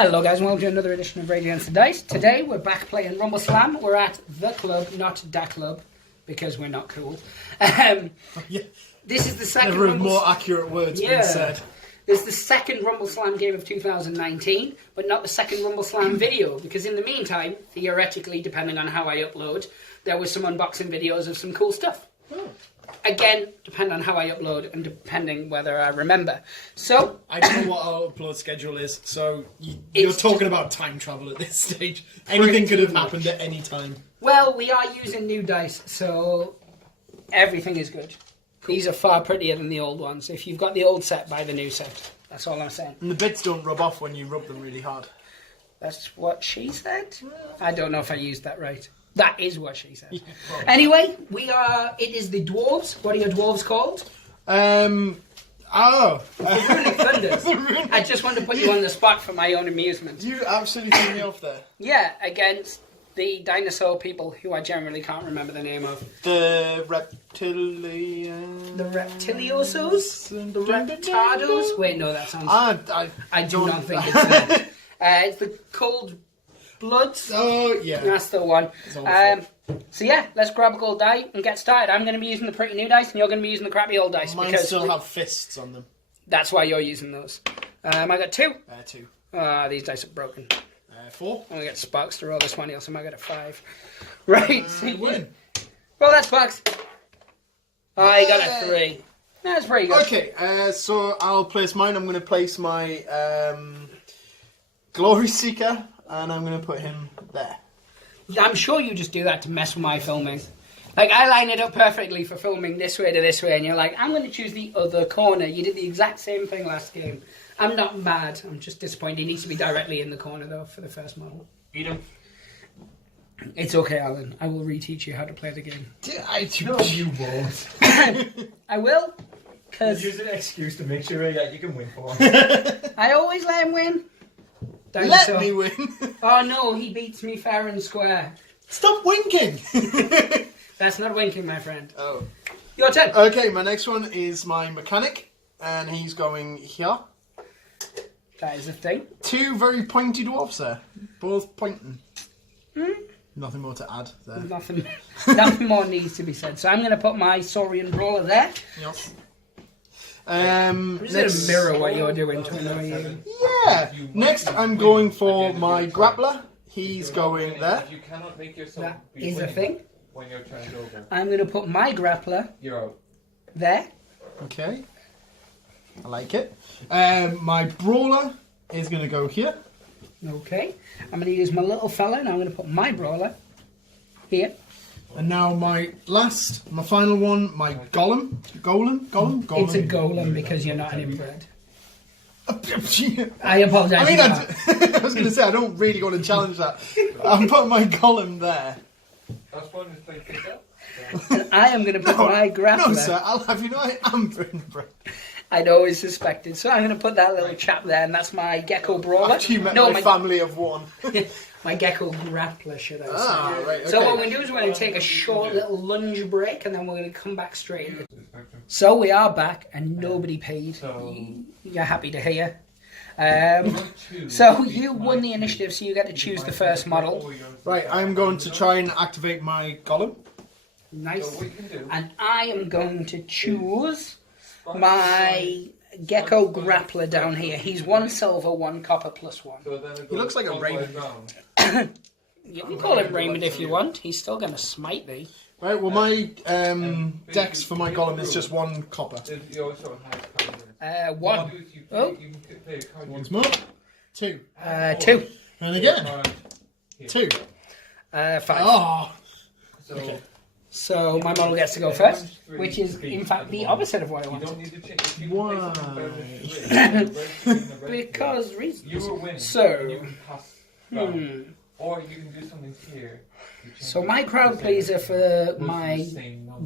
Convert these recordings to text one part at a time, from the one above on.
Hello guys and welcome to another edition of Rage Against the Dice. Today we're back playing Rumbleslam. We're at the club, not da club, because we're not cool. This is the second Never more accurate words being said. This is the second Rumbleslam game of 2019, but not the second Rumbleslam video, because in the meantime, theoretically, depending on how I upload, there was some unboxing videos of some cool stuff. Oh. Again, depending on how I upload and depending whether I remember. So I don't know what our upload schedule is, so you're talking about time travel at this stage. Anything could have happened at any time. Well, we are using new dice, so everything is good. Cool. These are far prettier than the old ones. If you've got the old set, buy the new set. That's all I'm saying. And the bits don't rub off when you rub them really hard. That's what she said? I don't know if I used that right. That is what she said. Yeah, anyway, it is the dwarves. What are your dwarves called? The Runic Thunders. I just wanted to put you on the spot for my own amusement. You absolutely threw me off there. Yeah, against the dinosaur people who I generally can't remember the name of. The reptilian... The reptiliosos? The retardos? Wait, no, that sounds... I do not think it's that. It's the cold... Bloods. Oh, yeah. That's the one. So yeah, let's grab a gold die and get started. I'm going to be using the pretty new dice and you're going to be using the crappy old dice. Mine still have fists on them. That's why you're using those. I got two. Two. These dice are broken. 4. I'm going to get Sparks to roll this one, else I might get a 5. Right. Win. Roll that, Sparks. Oh, you got a 3. That's pretty good. Okay, so I'll place mine. I'm going to place my Glory Seeker. And I'm going to put him there. I'm sure you just do that to mess with my filming. Like, I line it up perfectly for filming this way to this way, and you're like, I'm going to choose the other corner. You did the exact same thing last game. I'm not mad. I'm just disappointed. He needs to be directly in the corner, though, for the first model. Eat him. It's okay, Alan. I will reteach you how to play the game. No, you won't. I will, because... Use an excuse to make sure you can win for I always let him win. Let me win. Oh no, he beats me fair and square. Stop winking. That's not winking, my friend. Oh. Your turn. Okay, my next one is my mechanic, and he's going here. That is a thing. 2 very pointy dwarfs there, both pointing. Nothing more to add there. Nothing more needs to be said. So I'm going to put my Saurian Brawler there. Yep. Is it a mirror what you're doing to annoy you? Yeah. Next, I'm going for my grappler. He's going there. You cannot make yourself that is a thing. When you're turned over. I'm going to put my grappler there. Okay. I like it. My brawler is going to go here. Okay. I'm going to use my little fella and I'm going to put my brawler here. And now my final one, my golem. Golem? It's a golem because you're not an inbred. I apologise. I mean, I was going to say, I don't really want to challenge that. I'm putting my golem there. That's fun to play pickup. And I am going to put my grappler. No, sir, I'll have you know I am inbred. I'd always suspected. So I'm going to put that little chap there, and that's my gecko brawler. After you met my family of one. My gecko grappler, should I say. Right, okay. So what we're going to do is we're going to take a short little lunge break, and then we're going to come back straight in. So we are back, and nobody paid. You're happy to hear. So you won the initiative, so you get to choose the first model. Right, I'm going to try and activate my golem. Nice. And I am going to choose my gecko grappler down here. He's 1 silver, 1 copper, +1. He looks like a raven. You can call him Raymond if you want. He's still going to smite thee. Right, well my dex for my golem is just 1 copper. 1. Oh. Once more. 2. 2. And again. 2. 5. Oh. Okay. So my model gets to go first, which is in fact the opposite of what I wanted. Why? Because reasons. So, or you can do something here. So my crowd pleaser for my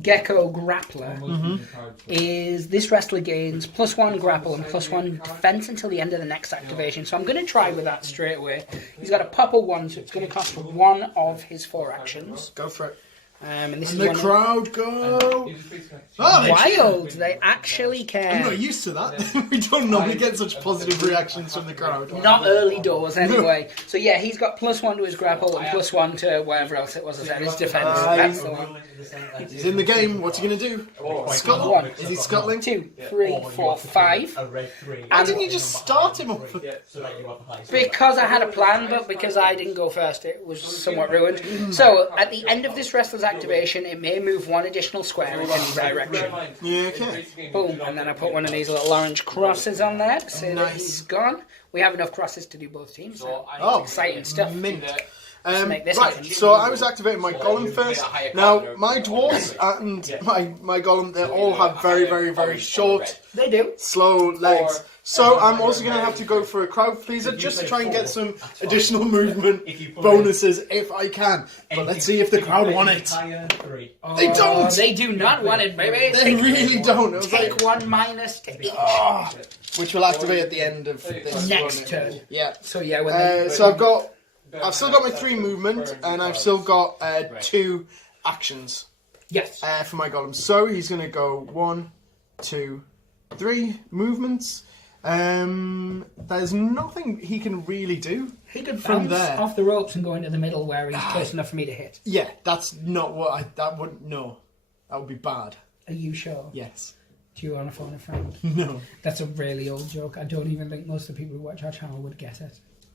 gecko grappler is this wrestler gains +1 grapple and +1 defense until the end of the next activation. So I'm going to try with that straight away. He's got a pop of 1, so it's going to cost 1 of his 4 actions. Go for it. And this And is the one crowd go. You just basically- Oh, wild. They actually I'm care. not used to that. We don't normally get such positive reactions from the crowd. Not early doors, anyway. So yeah, he's got +1 to his grapple and +1 to whatever else it was I said, his defense. That's the one. He's in the game. What's he going to do? Scuttle? One. Is he scuttling? 2, 3, 4, 5. Why didn't you just start him off? Because I had a plan, but because I didn't go first, it was somewhat ruined. So at the end of this wrestler's activation, it may move 1 additional square in any direction. Yeah, okay. Boom, and then I put one of these little orange crosses on there to say that he's gone. We have enough crosses to do both teams. So Oh, exciting stuff. mint. make this Right, happen. so I was activating my golem first. Now, my dwarves and my golem, they all have very, very, very short, They do. slow legs. So I'm also going to have to go for a crowd pleaser just to try and get some additional movement bonuses if I can. But let's see if the crowd want it. They don't! They do not want it, baby. They really don't. It was Take like, 1 minus to each. which will activate at the end of this. Next turn. Yeah. So yeah, when they, So I've still got my 3 movement, and I've still got 2 actions yes. for my golem. So he's going to go 1, 2, 3 movements. There's nothing he can really do. He could from bounce there. off the ropes and go into the middle where he's close enough for me to hit. Yeah, that's not what that would, no. That would be bad. Are you sure? Yes. Do you want to phone a friend? No. That's a really old joke. I don't even think most of the people who watch our channel would get it.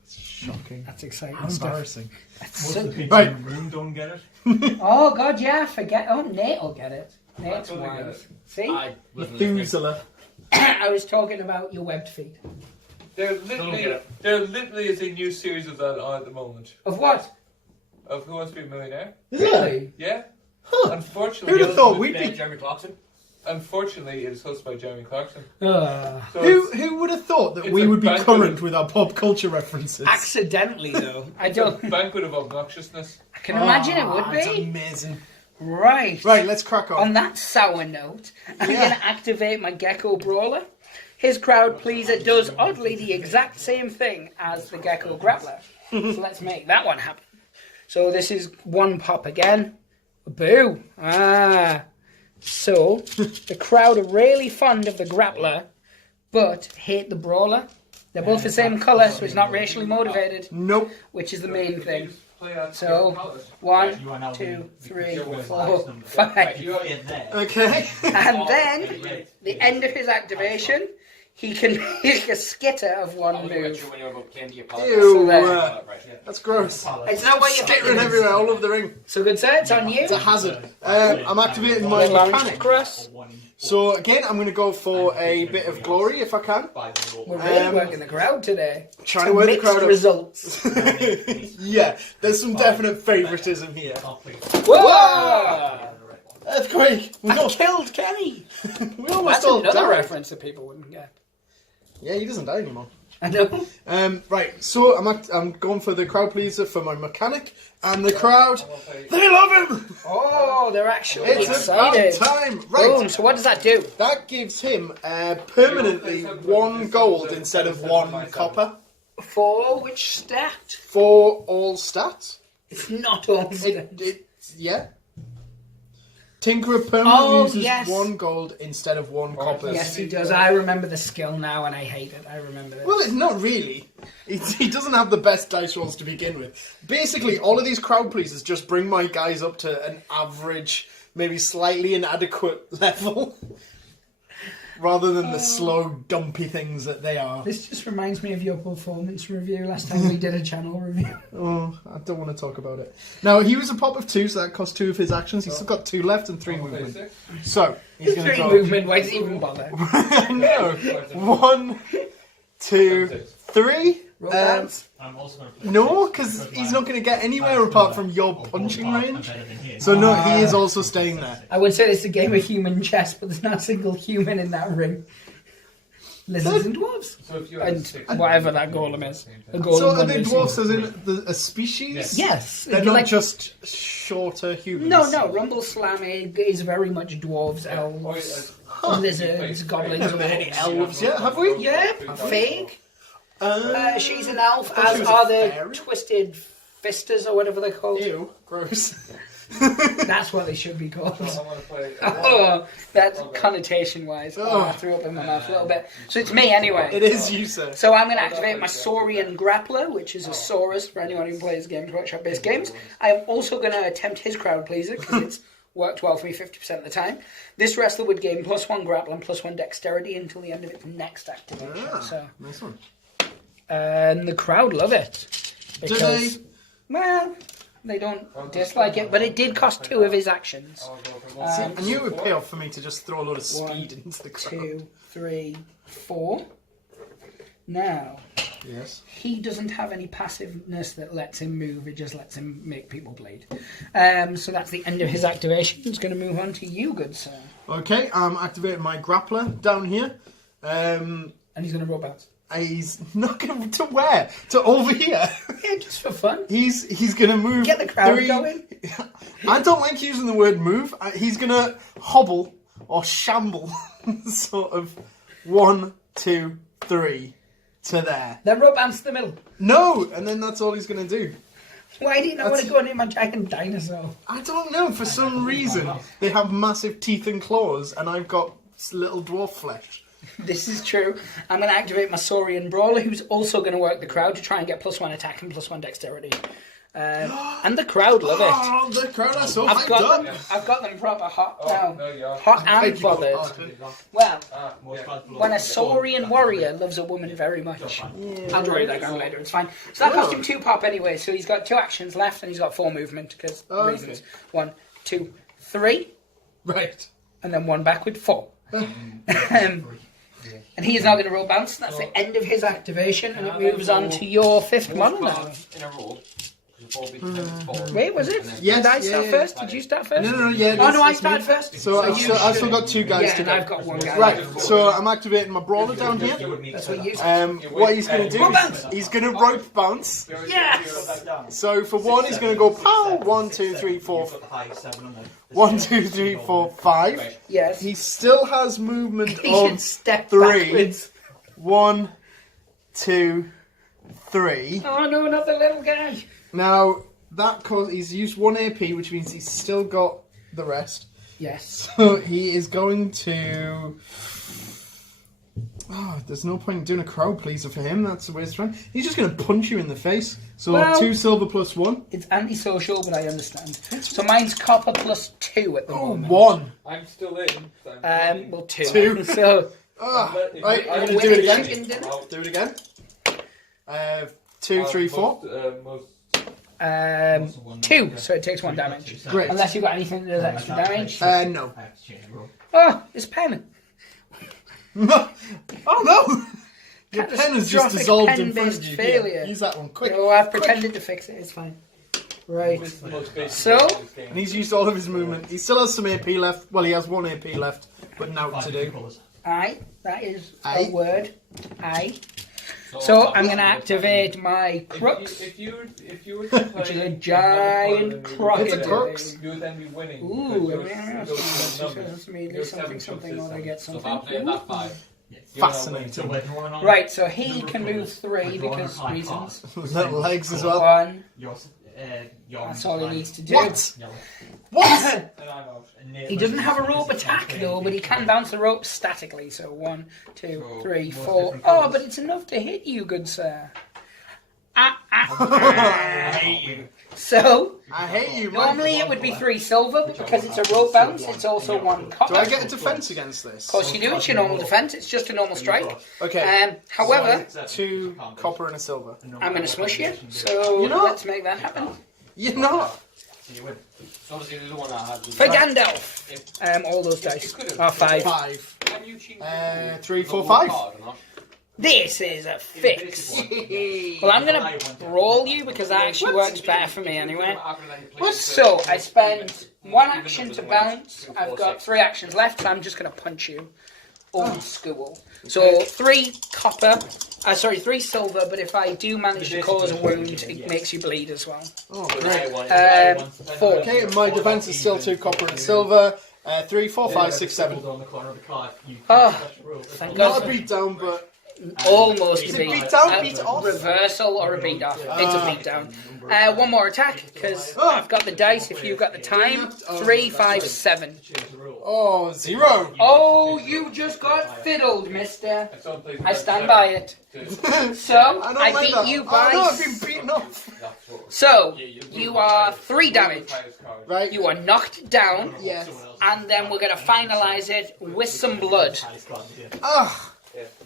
Shocking. That's exciting How stuff. embarrassing. That's so- Right. Room don't get it. Oh god, yeah, forget. Oh, Nate will get it. Nate's totally get wise. it. See? Methuselah. I was talking about your webbed feet. There literally is a new series of that on at the moment. Of what? Of Who Wants to Be a Millionaire? Really? Yeah. Huh. Unfortunately, Who'd have thought we'd be... Jeremy Clarkson. Unfortunately, it is hosted by Jeremy Clarkson. Uh, So Who would have thought that it's we a would be banquet current of- with our pop culture references? accidentally, though. I it's a don't. banquet of obnoxiousness. I can imagine it would It's be. amazing. Right. Right, let's crack on. On that sour note, I'm Yeah. going to activate my Gecko Brawler. His crowd pleaser does oddly the exact same thing as the Gecko Grappler. So let's make that one happen. So this is 1 pop again. Boo! Ah. So the crowd are really fond of the Grappler, but hate the Brawler. They're both the same colour, so it's not racially motivated, Nope. which is the main thing. Play out So your colours. 1, 2, 3, 4, 5. Okay. And then, the end of his activation, he can make a skitter of 1 move. Ew. there. That's gross. It's not what you're Skittering thinking. everywhere, all over the ring. So good, sir. It's on you. It's a hazard. I'm activating my Orange mechanic. cross. So again, I'm going to go for a bit of glory if I can. We're really working the crowd today. Trying to work the Mixed crowd up. results. Yeah, there's some definite favouritism here. Whoa! Earthquake! We I killed Kenny. almost That's all another died. reference that people wouldn't get. Yeah, he doesn't die anymore. I know. Right, so I'm going for the crowd pleaser for my mechanic, and the crowd, they love him! Oh, they're actually It's excited. about time! Boom. Right, So what does that do? that gives him permanently 1 gold instead of 1 copper For which stat? for all stats. It's not all stat. Yeah. Tinkerer permanently uses yes. 1 gold instead of 1 copper. Yes, he does. I remember the skill now, and I hate it. I remember it. Well, it's not really. He doesn't have the best dice rolls to begin with. Basically, all of these crowd pleasers just bring my guys up to an average, maybe slightly inadequate level. Rather than the slow, dumpy things that they are. This just reminds me of your performance review last time we did a channel review. Oh, I don't want to talk about it. Now, he was a pop of 2, so that cost 2 of his actions. He's still got 2 left and 3 movement. So, he's going to 3 go... movement, why does he even bother? No. 1, 2, 3. Roll dance? No, because he's not going to get anywhere apart from your punching range. So no, he is also staying there. I would say it's a game of human chess, but there's not a single human in that ring. Lizards and dwarves. So if you And whatever that golem is. A golem So are one they is- dwarfs as in a species? Yes. They're not just shorter humans. No, Rumbleslam is very much dwarves, elves, lizards, goblins. Have there any elves yet, have we? Yeah, Fig. She's an elf, thought she as was a are the fairy. Twisted Fistas or whatever they're called. Ew, gross. That's what they should be called. I want to play. Oh, that's connotation-wise. Oh, I threw up in my mouth a little bit. So it's me anyway. It is you, sir. So I'm going to activate my Saurian Grappler, which is a Saurus for anyone who plays Games Workshop-based games. I am also going to attempt his crowd pleaser, because it's worked well for me 50% of the time. This wrestler would gain +1 grapple and +1 dexterity until the end of its next activation. Nice one. And the crowd love it. Do Because, they? well, they don't dislike it, but it did cost 2 of his actions. I knew it would pay off for me to just throw a load of speed into the crowd. 2, 3, 4. Now, Yes. he doesn't have any passiveness that lets him move, it just lets him make people bleed. So that's the end of his activation. He's going to move on to you, good sir. Okay, I'm activating my grappler down here. And he's going to roll bounce. He's not going to where? To over here. Yeah, just for fun. He's going to move. Get the crowd 3. going. I don't like using the word move. He's going to hobble or shamble, sort of 1, 2, 3 to there. Then roll bounce to the middle. No, and then that's all he's going to do. Why do you not want to go near my giant dinosaur? I don't know. For some reason, they have massive teeth and claws, and I've got little dwarf flesh. This is true. I'm going to activate my Saurian Brawler, who's also going to work the crowd to try and get +1 attack and +1 dexterity. And the crowd love it. Oh, the crowd are so I've hyped got up. them. I've got them proper hot now. no, you are. Hot I and beg your bothered. pardon. Well, when a Saurian warrior loves a woman very much, I'll draw you that down later. It's fine. So that cost him 2 pop anyway. So he's got 2 actions left, and he's got 4 movement because reasons. 1, 2, 3, Right. and then 1 backward 4. And he is now going to roll bounce. That's the end of his activation, and it moves on to your 5th model now. In a row. Wait, was it? Yes, Did I start first? Did you start first? No, yeah. Oh no, I it's me. started first. So I've still got 2 guys Yeah, to and go. I've got 1 guy. Right, so I'm activating my brawler down here. That's what you said. What he's going to do Rope is bounce. he's going to rope bounce. Yes! So for 1, he's going to go pow. 1, 2, 3, 4. 1, 2, 3, 4, 5. Yes. He still has movement He should of step 3. backwards. 1, 2, 3. Oh no, not the little guy. Now that he's used 1 AP, which means he's still got the rest. Yes. So he is going to. Oh, there's no point in doing a crowd pleaser for him. That's the way it's trying. He's just going to punch you in the face. So Well- 2 silver plus 1. It's antisocial, but I understand. So mine's copper +2 at the Oh, moment. 1. I'm still in. Well, 2. 2. So, Right, I'm going to Winning do it again. chicken dinner? Do it again. 2, 3, 4. 2. So it takes 1 damage. Great. Unless you've got anything that does extra damage. No. Oh, it's pen. Oh no! Your pen has just Catastrophic dissolved in front of pen-based you. failure. Here, use that one, quick. No, I've pretended to fix it. It's fine. Right. So, And he's used all of his movement. He still has some AP left. Well, he has 1 AP left, but now to do. aye, that is Aye. a word. Aye. So I'm going to activate my crux. If you were to Which is play a giant crocodile. It's a crux. you would then be winning. Ooh, because you're that's immediately something, or I get So if something. I play that 5. Fascinating. Right, so he can move 3 because reasons. Little legs as well. 1, that's all he needs to do. What? What? And I'm out. He doesn't have a rope attack though, but he can bounce the rope statically. So 1, 2, 3, 4. Oh, but it's enough to hit you, good sir. I hate you. So I hate you, man. normally it would be 3 silver, but because it's a rope bounce, it's also 1 copper. Do I get a defense against this? Of course you do. It's your normal defense. It's just a normal strike. Okay. However, 2 copper and a silver. I'm going to smush you. So You know- let's make that happen. You're not. So obviously the one I had was For Gandalf, all those dice are 5. 5. Can you change 3, 4, 5. This is a fix. Well, I'm going to brawl you because that actually works better for me anyway. So, I spend 1 action to bounce. I've got 3 actions left, so I'm just going to punch you. Old school. So, 3 copper. 3 silver, but if I do manage to cause a wound, it makes you bleed as well. Oh, great. 4. Okay, and my defense is still 2 copper and a silver. 3, 4, 5, 6, 7. Oh, thank Not a God. beatdown, but Almost Is a it beat. beat down, A beat off? Reversal or a beat off. It's a beat down. One more attack, because Oh. I've got the dice if you've got the time. 3, 5, 7. Oh, 0. Oh, you just got fiddled, mister. I stand by it. So, I don't I like beat that. you by... Oh, no, I've been beaten off. So, you are 3 damage. Right. You are knocked down. Yes. And then we're going to finalise it with some blood. Ugh.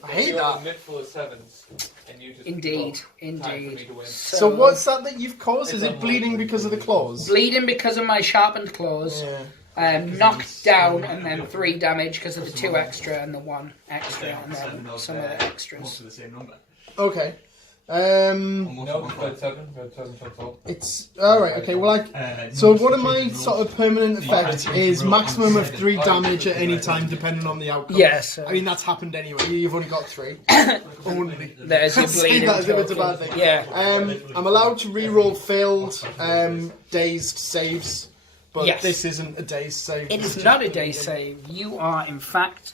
I hate You're that. a mitt full of sevens, and you just Indeed, time for me indeed. to win. So what's that you've caused? Is it bleeding because of the claws? Bleeding because of my sharpened claws. Yeah. Knocked down, and then 3 damage because of the 2 extra and the 1 extra, and then some of the extras. Okay. No, about 7 total. It's alright, okay, well so one of my sort of permanent effects is maximum of 3 damage at any time depending on the outcome. Yes. I mean that's happened anyway, you've only got 3. Only. There's your Say bleeding. that as if it's a token. bad thing. Yeah. I'm allowed to reroll failed dazed saves, but Yes. this isn't a dazed save. It is not a day save. You are, in fact,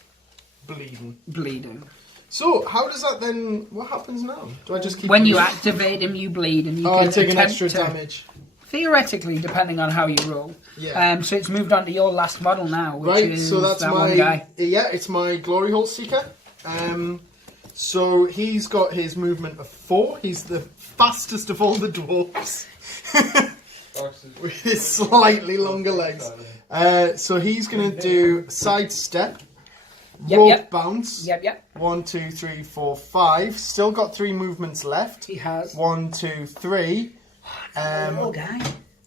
bleeding. bleeding. So how does that then? What happens now? Do I just keep? When you activate him, you bleed, and you Oh, can I take an attempt extra to- damage. Theoretically, depending on how you roll. Yeah. So it's moved on to your last model now, which Right, is so that's that my one guy. yeah, it's my Glory Hole Seeker. So he's got his movement of 4. He's the fastest of all the dwarves, with his slightly longer legs. So he's gonna do sidestep, Yep, rope yep. bounce. Yep. 1, 2, 3, 4, 5. Still got 3 movements left. He has. 1, 2, 3. Oh, guy.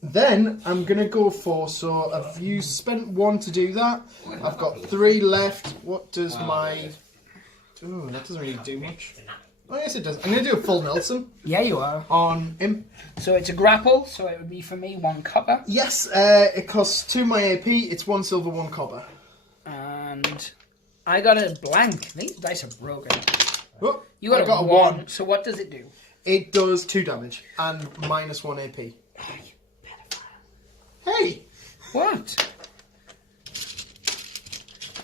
Then I'm gonna go for. So I've used spent 1 to do that. I've got 3 left. What does my? Ooh, that doesn't really do much. Oh yes, it does. I'm gonna do a full Nelson Yeah, you are. on him. So it's a grapple, so it would be for me 1 copper. Yes, it costs 2 my AP. It's 1 silver, 1 copper. And I got a blank. These dice are broken. Oh, You got, I got a a 1. 1. So what does it do? It does 2 damage and minus 1 AP. Hey, What?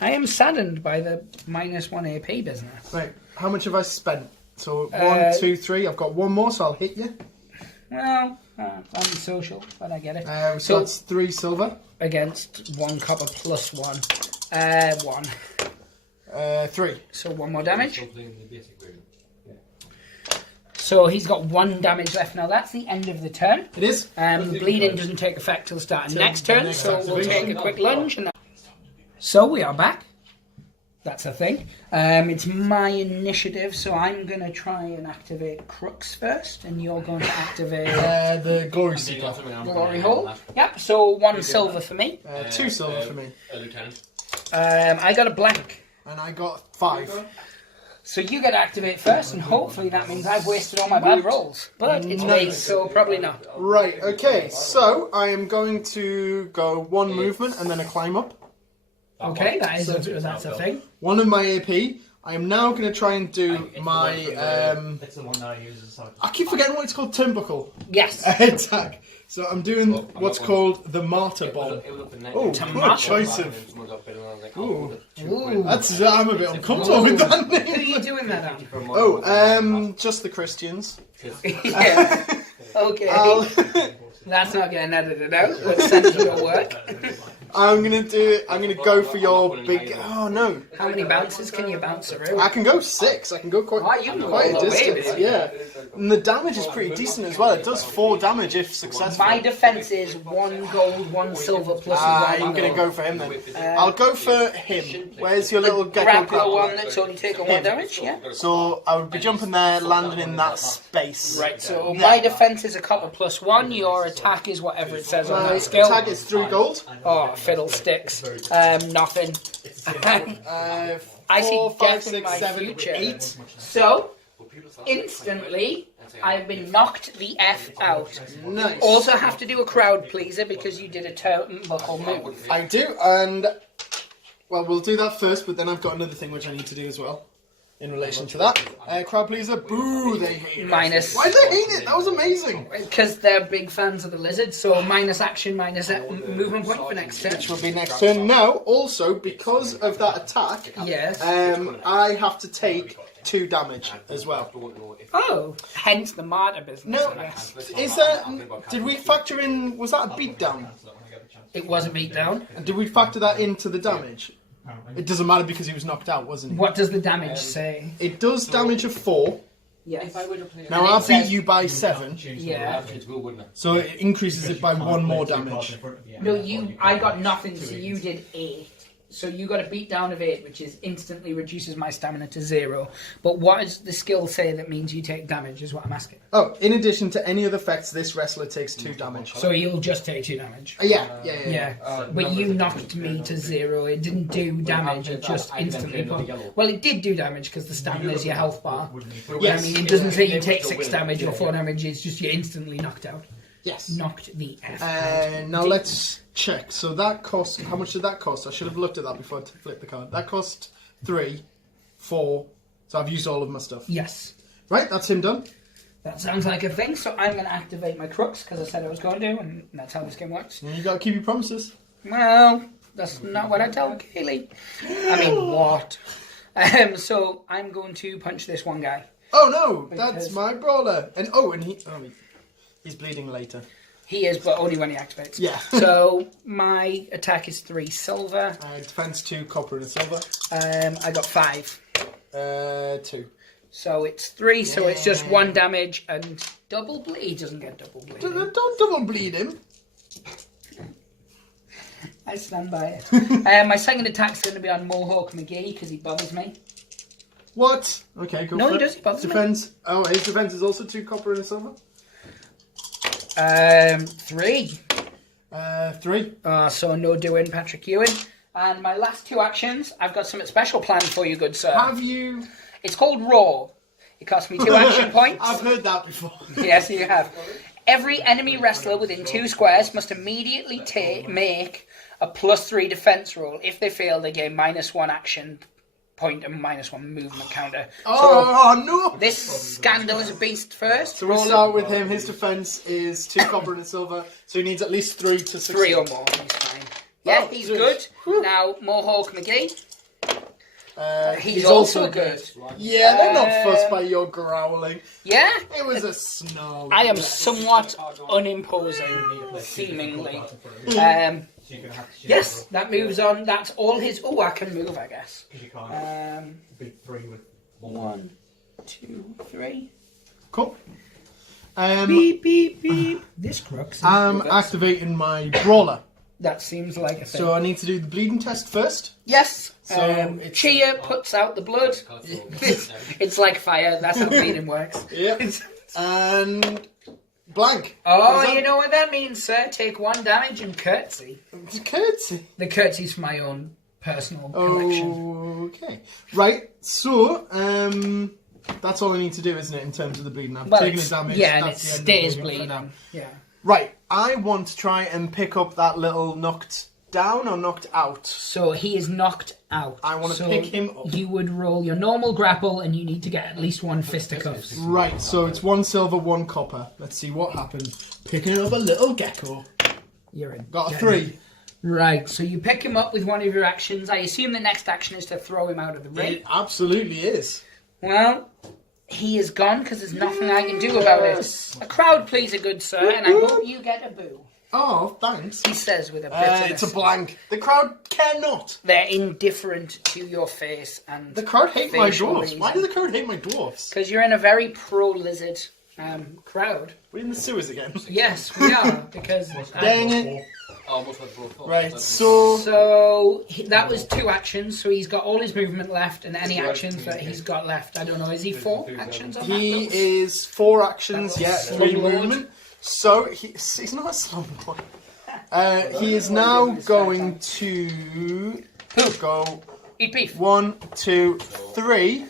I am saddened by the minus 1 AP business. right. How much have I spent? So 1, Uh, 2, 3. I've got 1 more, so I'll hit you. Well, I'm social, but I get it. So So- that's 3 silver. Against 1 copper plus 1. 1. 3. So 1 more damage. So he's got 1 damage left now. That's the end of the turn. It is. Bleeding doesn't take effect till start of Till next the turn, next so we'll activation. take a quick lunge. And so we are back. That's a thing. It's my initiative, so I'm going to try and activate Crux first, and you're going to activate The Glory Seeker. Glory Hole. Yep, so 1 silver for me. 2 silver for me. I got a blank. And I got 5. So you get to activate first, and hopefully that means I've wasted all my bad rolls. But it's me, so probably not. Right, okay, so I am going to go 1 movement and then a climb up. Okay, that's a thing. 1 of my AP. I am now going to try and do my. It's the one that I use as a I keep forgetting what it's called, turnbuckle Yes. attack. So I'm doing what's called the martyr bomb. Oh, good choice of. Ooh, Ooh. I'm a bit uncomfortable with that Who are name. you doing that on? Oh, just the Christians. Yeah. Okay. I'll, That's not getting edited out. But send it to work. I'm gonna go for your big. Oh no! How many bounces can you bounce through? I can go 6. I can go Oh, you can go quite all a the way, distance. baby. Yeah, and the damage is pretty decent as well. It does 4 damage if successful. My defense is 1 gold, 1 silver plus 1. I'm gonna go for him then. I'll go for him. Where's your little gecko? Grappler one that's only taking 1 damage. Yeah. So I would be jumping there, landing in that space. Right. So my defense is a copper plus 1. Your attack is whatever it says on My that skill. attack is 3 gold. Oh, fiddlesticks. Nothing. I see 4, 5, death in 6, my 7, future. 8. So, instantly, I've been knocked the F out. Nice. Also have to do a crowd pleaser because you did a turnbuckle move. I do, and well, we'll do that first. But then I've got another thing which I need to do as well. In relation to that, crowd pleaser, boo! They hate it. Minus. Why did they hate it? That was amazing. Because they're big fans of the lizard, so minus action, minus movement point for next turn. Which will be next turn. Now, also because of that attack, Yes. I have to take 2 damage as well. Oh, hence the martyr business. No, I guess. is that? Did we factor in? Was that a beatdown? It was a beatdown. And did we factor that into the damage? It doesn't matter because he was knocked out, wasn't he? What does the damage say? It does damage of 4. Yes. Now I beat you by 7, Yeah. so it increases it by 1 more damage. No, I got nothing, so you did 8. So you got a beat down of 8, which is instantly reduces my stamina to 0. But what does the skill say that means you take damage, is what I'm asking. Oh, in addition to any other effects, this wrestler takes 2 damage. So you'll just take 2 damage. Yeah. But you knocked me to 0. It didn't do damage, it just instantly put... Well, it did do damage because the stamina is your health bar. Yes. I mean, it doesn't say you take 6 damage or 4 damage, it's just you're instantly knocked out. Yes. Knocked the F out. Now let's check. So that cost, how much did that cost? I should have looked at that before I flipped the card. That cost 3, 4. So I've used all of my stuff. Yes. Right, that's him done. That sounds like a thing, so I'm going to activate my crooks, because I said I was going to, and that's how this game works. You gotta keep your promises. Well, that's not what I tell Kaylee. I mean, what? So I'm going to punch this one guy. Oh no, that's my brawler. And he's bleeding later. He is, but only when he activates. Yeah. So my attack is 3 silver. Defense 2 copper and a silver. I got 5. 2. So it's 3, so it's just 1 damage and double bleed. He doesn't get double bleed. Don't double bleed him. I stand by it. My second attack's going to be on Mohawk McGee because he bothers me. What? Okay, go No, for he it. does. He bothers me. Defense. Oh, his defense is also 2 copper and a silver. 3. 3. So no doing, Patrick Ewan. And my last 2 actions, I've got something special planned for you, good sir. Have you? It's called Raw. It costs me 2 action points. I've heard that before. Yes, you have. Every enemy wrestler within 2 squares must immediately make a +3 defense roll. If they fail, they gain -1 action point and -1 movement counter. Oh, no! This Scandal is a beast first. So we'll start with him. His defense is 2 copper and a silver, so he needs at least 3 to succeed. 3 or more. He's fine. Yeah, Oh, he's good. good. Whew. Now, Mohawk McGee. He's also also good. Yeah, they're not fussed by your growling. Yeah? It was a snow. I am somewhat unimposing, seemingly. Yes, that moves on. That's all his... Oh, I can move, I guess. Beat 3 with 1, 2, 3. Cool. Beep, beep, beep. This crux. I'm activating my brawler. That seems like a thing. So I need to do the bleeding test first. Yes. So Chia puts out the blood. It's like fire. That's how bleeding works. Yeah. And blank. Oh, you know what that means, sir? Take 1 damage and curtsy. It's curtsy. The curtsy's for my own personal collection. Okay. Right. So, that's all I need to do, isn't it, in terms of the bleeding? I've taken the damage. Yeah, and it that's the end of stays the bleeding for now. bleeding. Yeah. Right. I want to try and pick up that little knocked down or knocked out. So he is knocked out. I want to pick him up. You would roll your normal grapple, and you need to get at least 1 fisticuffs. Right. So it's 1 silver, 1 copper. Let's see what happens. Picking up a little gecko. You're in. Got a 3. Right. So you pick him up with one of your actions. I assume the next action is to throw him out of the ring. It absolutely is. Well, he is gone because there's nothing I can do about it. A crowd pleaser, good sir, and I hope you get a boo. Oh, thanks. He says with a bit It's a blank. The crowd care not. They're indifferent to your face and The crowd hate my facial dwarfs. reason. Why do the crowd hate my dwarfs? Because you're in a very pro-lizard crowd. We're in the sewers again. Yes, we are, because... Dang it. Right, so... So, that was 2 actions, so he's got all his movement left, and any actions that he's got left. I don't know, is he 4 actions on that? He is 4 actions, yeah, 3 Slumlord. movement. So, he's not a slumlord. He is now going to go Eat beef. 1, 2, 3,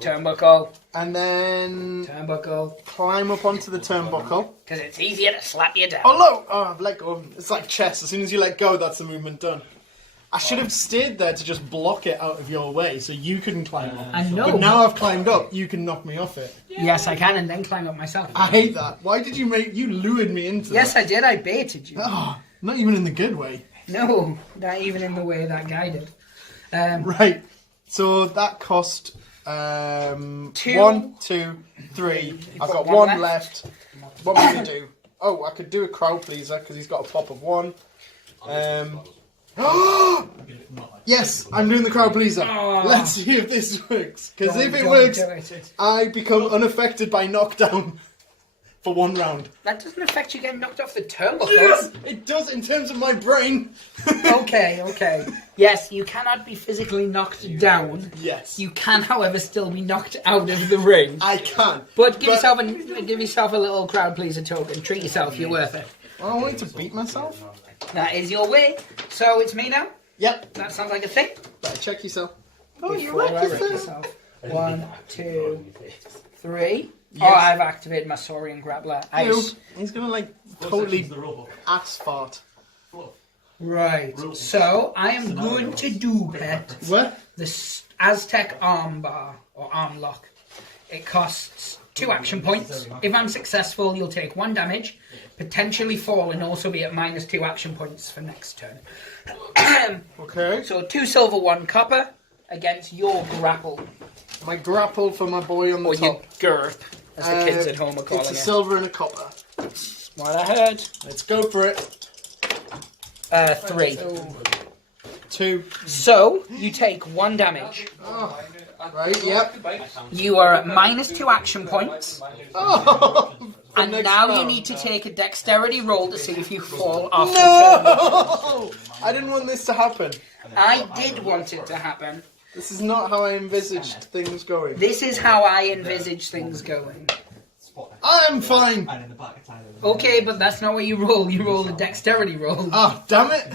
Turnbuckle. and then Turnbuckle. climb up onto the turnbuckle. Because it's easier to slap you down. Oh no! Oh, I've let go. It's like chess. As soon as you let go, that's the movement done. I should have stayed there to just block it out of your way so you couldn't climb up. I know. But now I've climbed up, you can knock me off it. Yes, I can, and then climb up myself. I hate that. Why did you lured me into Yes, that? I did. I baited you. Oh, not even in the good way. No, not even in the way that guy did. Right. So that cost Two. 1, 2, 3. I've got one left. What am I going to do? Oh, I could do a crowd pleaser because he's got a pop of 1. Yes, I'm doing the crowd pleaser. Oh. Let's see if this works. Because if it works, I become unaffected by knockdown for 1 round. That doesn't affect you getting knocked off the turbo. Yes, it does in terms of my brain. Okay. Yes, you cannot be physically knocked down. Yes. You can, however, still be knocked out of the ring. I can. But give yourself a little crowd pleaser token. Treat yourself. You're worth it. I wanted to beat myself. That is your way. So it's me now. Yep. That sounds like a thing. Better check yourself. Oh, you Before I wrecked wreck yourself. yourself. 1, 2, 3. Yes. Oh, I've activated my Saurian Grappler. He's gonna like totally ass fart. Right. So I am going to do What? the Aztec arm bar or arm lock. It costs 2 action points. If I'm successful, you'll take 1 damage, potentially fall, and also be at -2 action points for next turn. Okay. So 2 silver, 1 copper against your grapple. My grapple for my boy on the Or your top. GURP, as the kids at home are calling It's a it. silver and a copper. What I heard. Let's go for it. 3. 2. So you take 1 damage. Right. Yep. You are at -2 action points. Oh. And next now you round. need to take a dexterity roll to see if you fall off the turn. No! I didn't want this to happen. I did want it to happen. This is not how I envisaged things going. This is how I envisage things going. I'm fine. And in the back, Okay, but that's not what you roll. You roll a dexterity roll. Oh, damn it.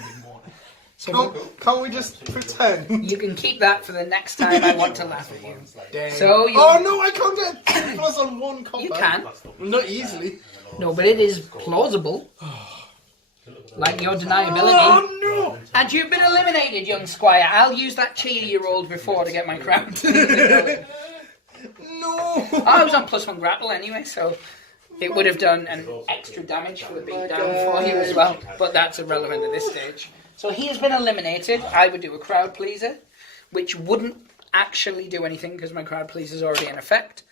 So Can't we just pretend? you can keep that for the next time I want to laugh at you. Dang. So you, Oh no, I can't get 2 plus on 1 copper. you can. Not easily. No, but it is plausible. Like your deniability. Oh no! And you've been eliminated, young squire. I'll use that cheater you rolled before to get my crown. No! I was on +1 grapple anyway, so it would have done an extra damage for the beatdown for you as well. But that's irrelevant at this stage. So he has been eliminated. I would do a crowd pleaser, which wouldn't actually do anything because my crowd pleaser is already in effect.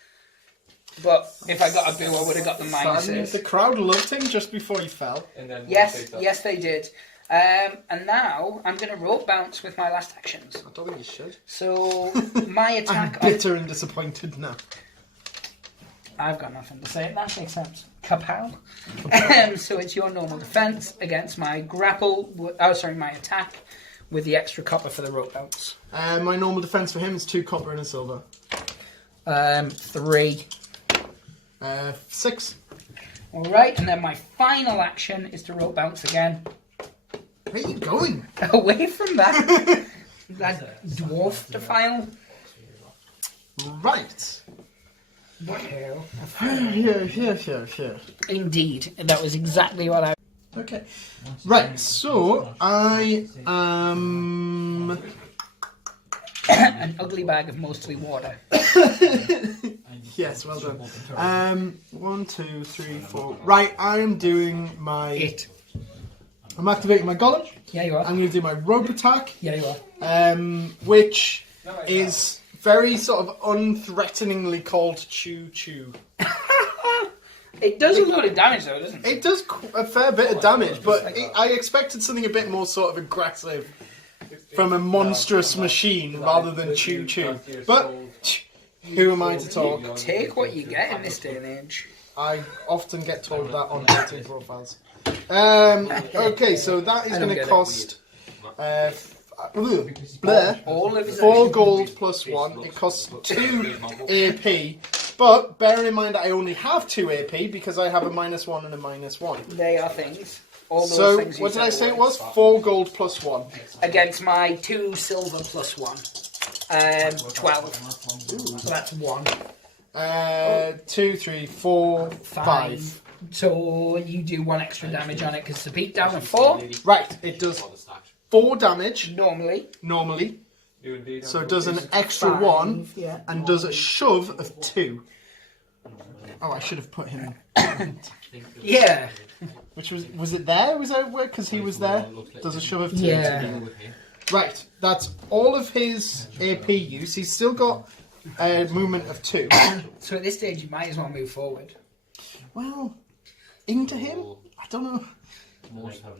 But if I got a boo, I would have got the The minuses. crowd loved him just before he fell. And then Yes, they did. And now I'm going to rope bounce with my last actions. I don't think you should. So my I'm attack. bitter and disappointed now. I've got nothing to say at that except kapow. So it's your normal defense against my grapple. My attack with the extra copper for the rope bounce. My normal defense for him is 2 copper and a silver. 3. 6. All right, and then my final action is to rope bounce again. Where are you going? Away from that dwarf defile. Right. Here. Indeed, that was exactly what I. Okay. Right, so I am... An ugly bag of mostly water. Yes, well done. 1, 2, 3, 4. Right, I am doing my... I'm activating my golem. Yeah, you are. I'm going to do my rope attack. Yeah, you are. Which is very sort of unthreateningly called Choo Choo. It does a lot of damage though, doesn't it? It does a fair bit of damage, but I expected something a bit more sort of aggressive from a monstrous machine rather than Choo Choo. But who am I to talk? Take what you get in this day and age. I often get told that on dating profiles. Okay, so that is going to cost All of his 4 gold plus 1. It costs 2 AP. But bearing in mind that I only have 2 AP because I have a -1 and a -1. They are things. All those So things you what did I said say it were was? 4 gold plus 1. against my 2 silver plus 1. 12. So that's 1. 2, 3, 4, 5. So you do 1 extra damage on it because it's a beatdown of 4. Right, it does 4 damage Normally. normally. You indeed So have it does an 5, extra 1 yeah. and does a shove of 2. Oh, I should have put him. Yeah. Which was it there? Was that where? Because he was there. Does a shove of 2. Yeah. Right, that's all of his AP use. He's still got movement of 2. So at this stage, you might as well move forward. Well, into him? I don't know.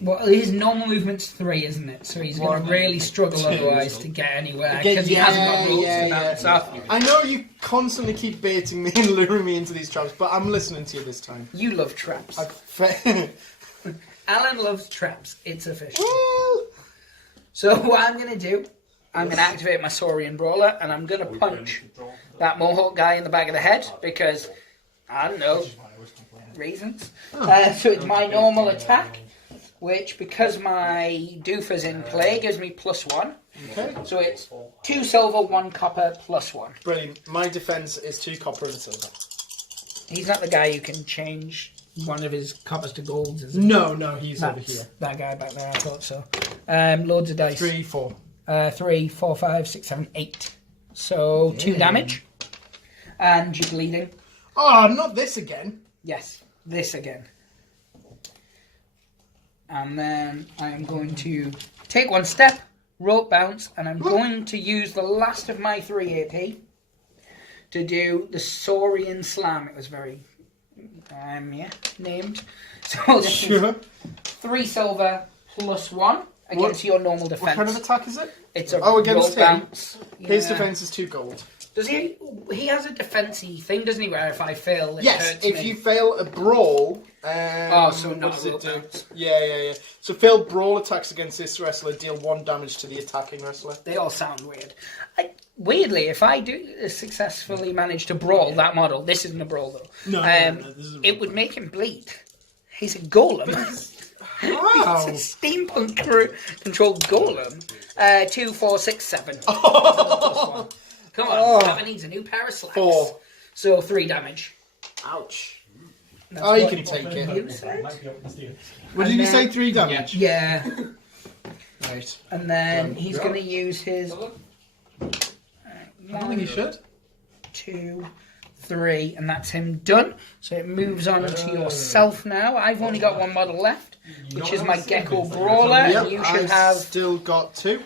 Well, his normal movement's 3, isn't it? So he's going to really struggle 2. otherwise to get anywhere because he hasn't got ropes to balance off. I know you constantly keep baiting me and luring me into these traps, but I'm listening to you this time. You love traps. Alan loves traps. It's official. Well, So what I'm going to do, I'm going to activate my Saurian Brawler and I'm going to punch that Mohawk guy in the back of the head because, I don't know, reasons. So it's my normal attack, which, because my doofer's in play, gives me +1. okay. So it's 2 silver, 1 copper, +1. Brilliant. My defense is 2 copper and a silver. He's not the guy who can change one of his coppers to golds, is he? No, he's over That's here. that guy back there, I thought so. Loads of dice. 3, 4. 3, 4, 5, 6, 7, 8. So 2 damage. And you're bleeding. Oh, not this again. Yes, this again. And then I am going to take 1 step, rope bounce, and I'm going to use the last of my 3 AP to do the Saurian Slam. It was very, named. So this is Sure. 3 silver +1 against your normal defense. What kind of attack is it? It's a against rope him. bounce. His Yeah. defense is 2 gold. Does he? He has a defensy thing, doesn't he? Where if I fail, it Yes, hurts if me. you fail a brawl... So what not does a it rope do? bounce. Yeah. So failed brawl attacks against this wrestler deal 1 damage to the attacking wrestler. They all sound weird. Weirdly, if I do successfully manage to brawl that model, this isn't a brawl though. No, this is a it would make him bleed. He's a golem. Wow. It's a steampunk controlled golem. 2, 4, 6, 7. Come on, that needs a new pair of slacks. 4. So 3 damage. Ouch. That's Oh, you what can take it. you said. What did you say? 3 damage? Yeah. Right. And then he's going to use his I don't think you should. 2, 3, and that's him done. So it moves on to yourself now. I've only got 1 model left, which is my Gecko Brawler. Yep, and you should I've have... still got 2.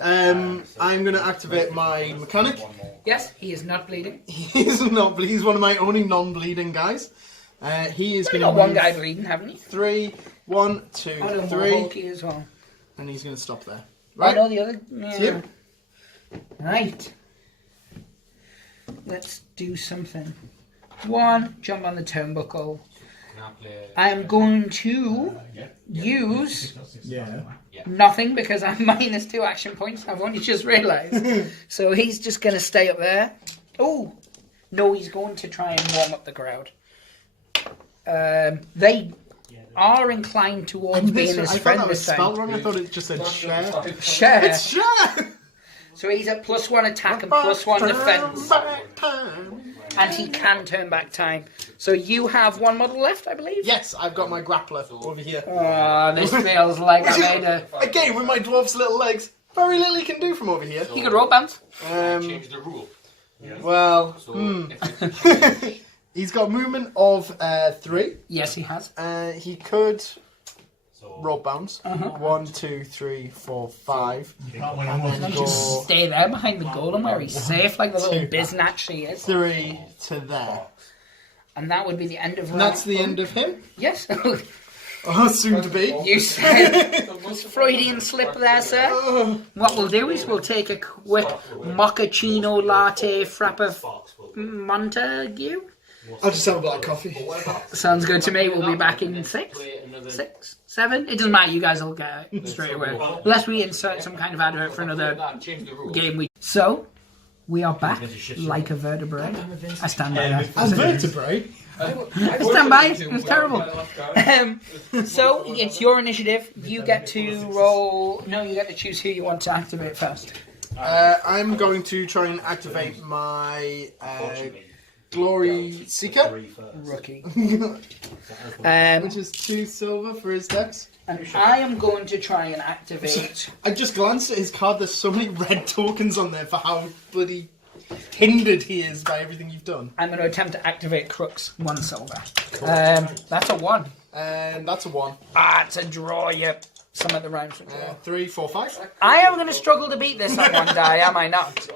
I'm going to activate my mechanic. Yes, he is not bleeding. He's one of my only non-bleeding guys. He is You've going to got 1 guy bleeding, haven't you? 3, 1, 2, Oh, no, 3, Mohawky as well. and he's going to stop there. Right. Right. Oh, no, the other... Yeah. It's you. Right. Let's do something. 1, jump on the turnbuckle. I am going to use nothing because I'm -2 action points. I've only just realised. So he's just going to stay up there. Oh, no, he's going to try and warm up the crowd. They are inclined towards being his I friend thought that was this time. spelled wrong. I thought it just said share. Share. It's share! So he's at +1 attack and +1 defense. And he can turn back time. So you have 1 model left, I believe? Yes, I've got my grappler over here. Oh, this feels like I made a... Again, with my dwarf's little legs, very little he can do from over here. He could rope bounce. Change the rule. Well, he's got movement of 3. Yes, he has. He could rope bounce. 1, 2, 3, 4, 5. And then go Just stay there behind the golem where he's safe, like the little 2, biznatch he is. 3 to there. And that would be the end of And that's the end of him. Yes. Oh, soon to be. You said Freudian slip there, sir. What we'll do is we'll take a quick mochaccino latte frappa Montague. I'll just have a black coffee. Sounds good to me. We'll be back in 6, 7. It doesn't matter. You guys will get it straight away. Unless we insert some kind of advert for another game week. So, we are back like a vertebrae. I stand by that. As vertebrae? I stand by it. It was terrible. So, it's your initiative. You get to roll... No, you get to choose who you want to activate first. I'm going to try and activate my Glory Seeker, Rookie. which is 2 silver for his dex. And I am going to try and activate... I just glanced at his card. There's so many red tokens on there for how bloody hindered he is by everything you've done. I'm going to attempt to activate Crooks. 1 silver. That's a 1. And that's a 1. Ah, it's a draw, yep. Some of the rhymes with draw. 3, 4, 5. I am going to struggle to beat this on 1 die, am I not?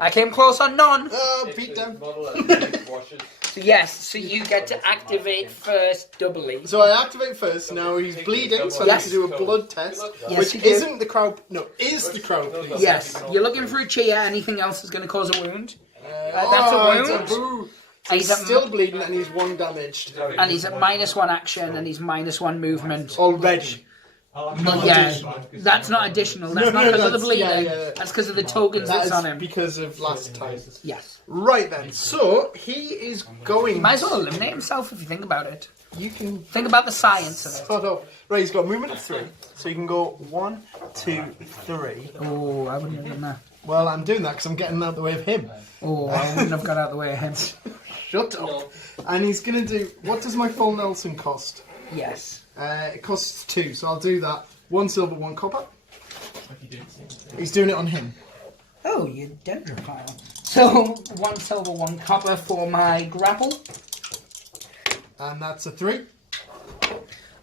I came close on none. Oh, beat down. So yes, so you get to activate first doubly. So I activate first. Now he's bleeding, so I need to do a blood test, Yes, which you do. isn't the crowd. No, is the crowd please? Yes, you're looking for a cheer. Anything else is going to cause a wound. That's Oh, a it's wound. boo. And He's he's, still at, bleeding, and he's 1 damaged and he's at -1 action, and he's -1 movement. already. Yeah, that's not additional. That's No, not no, because of the that's- bleeding. yeah. That's because of the tokens That that's on is him. because of last time. Yes. Right then, so he is going. Might as well eliminate himself if you think about it. You can Think about the science of it. start off. Right, he's got a movement of 3, so you can go 1, 2, 3. Oh, I wouldn't have done that. Well, I'm doing that because I'm getting out the way of him. Oh, I wouldn't have got out of the way of him. Shut up. And he's gonna do. What does my full Nelson cost? Yes. It costs 2, so I'll do that. 1 silver, 1 copper. He's doing it on him. Oh, you dendrophile. So, 1 silver, 1 copper for my grapple. And that's a 3.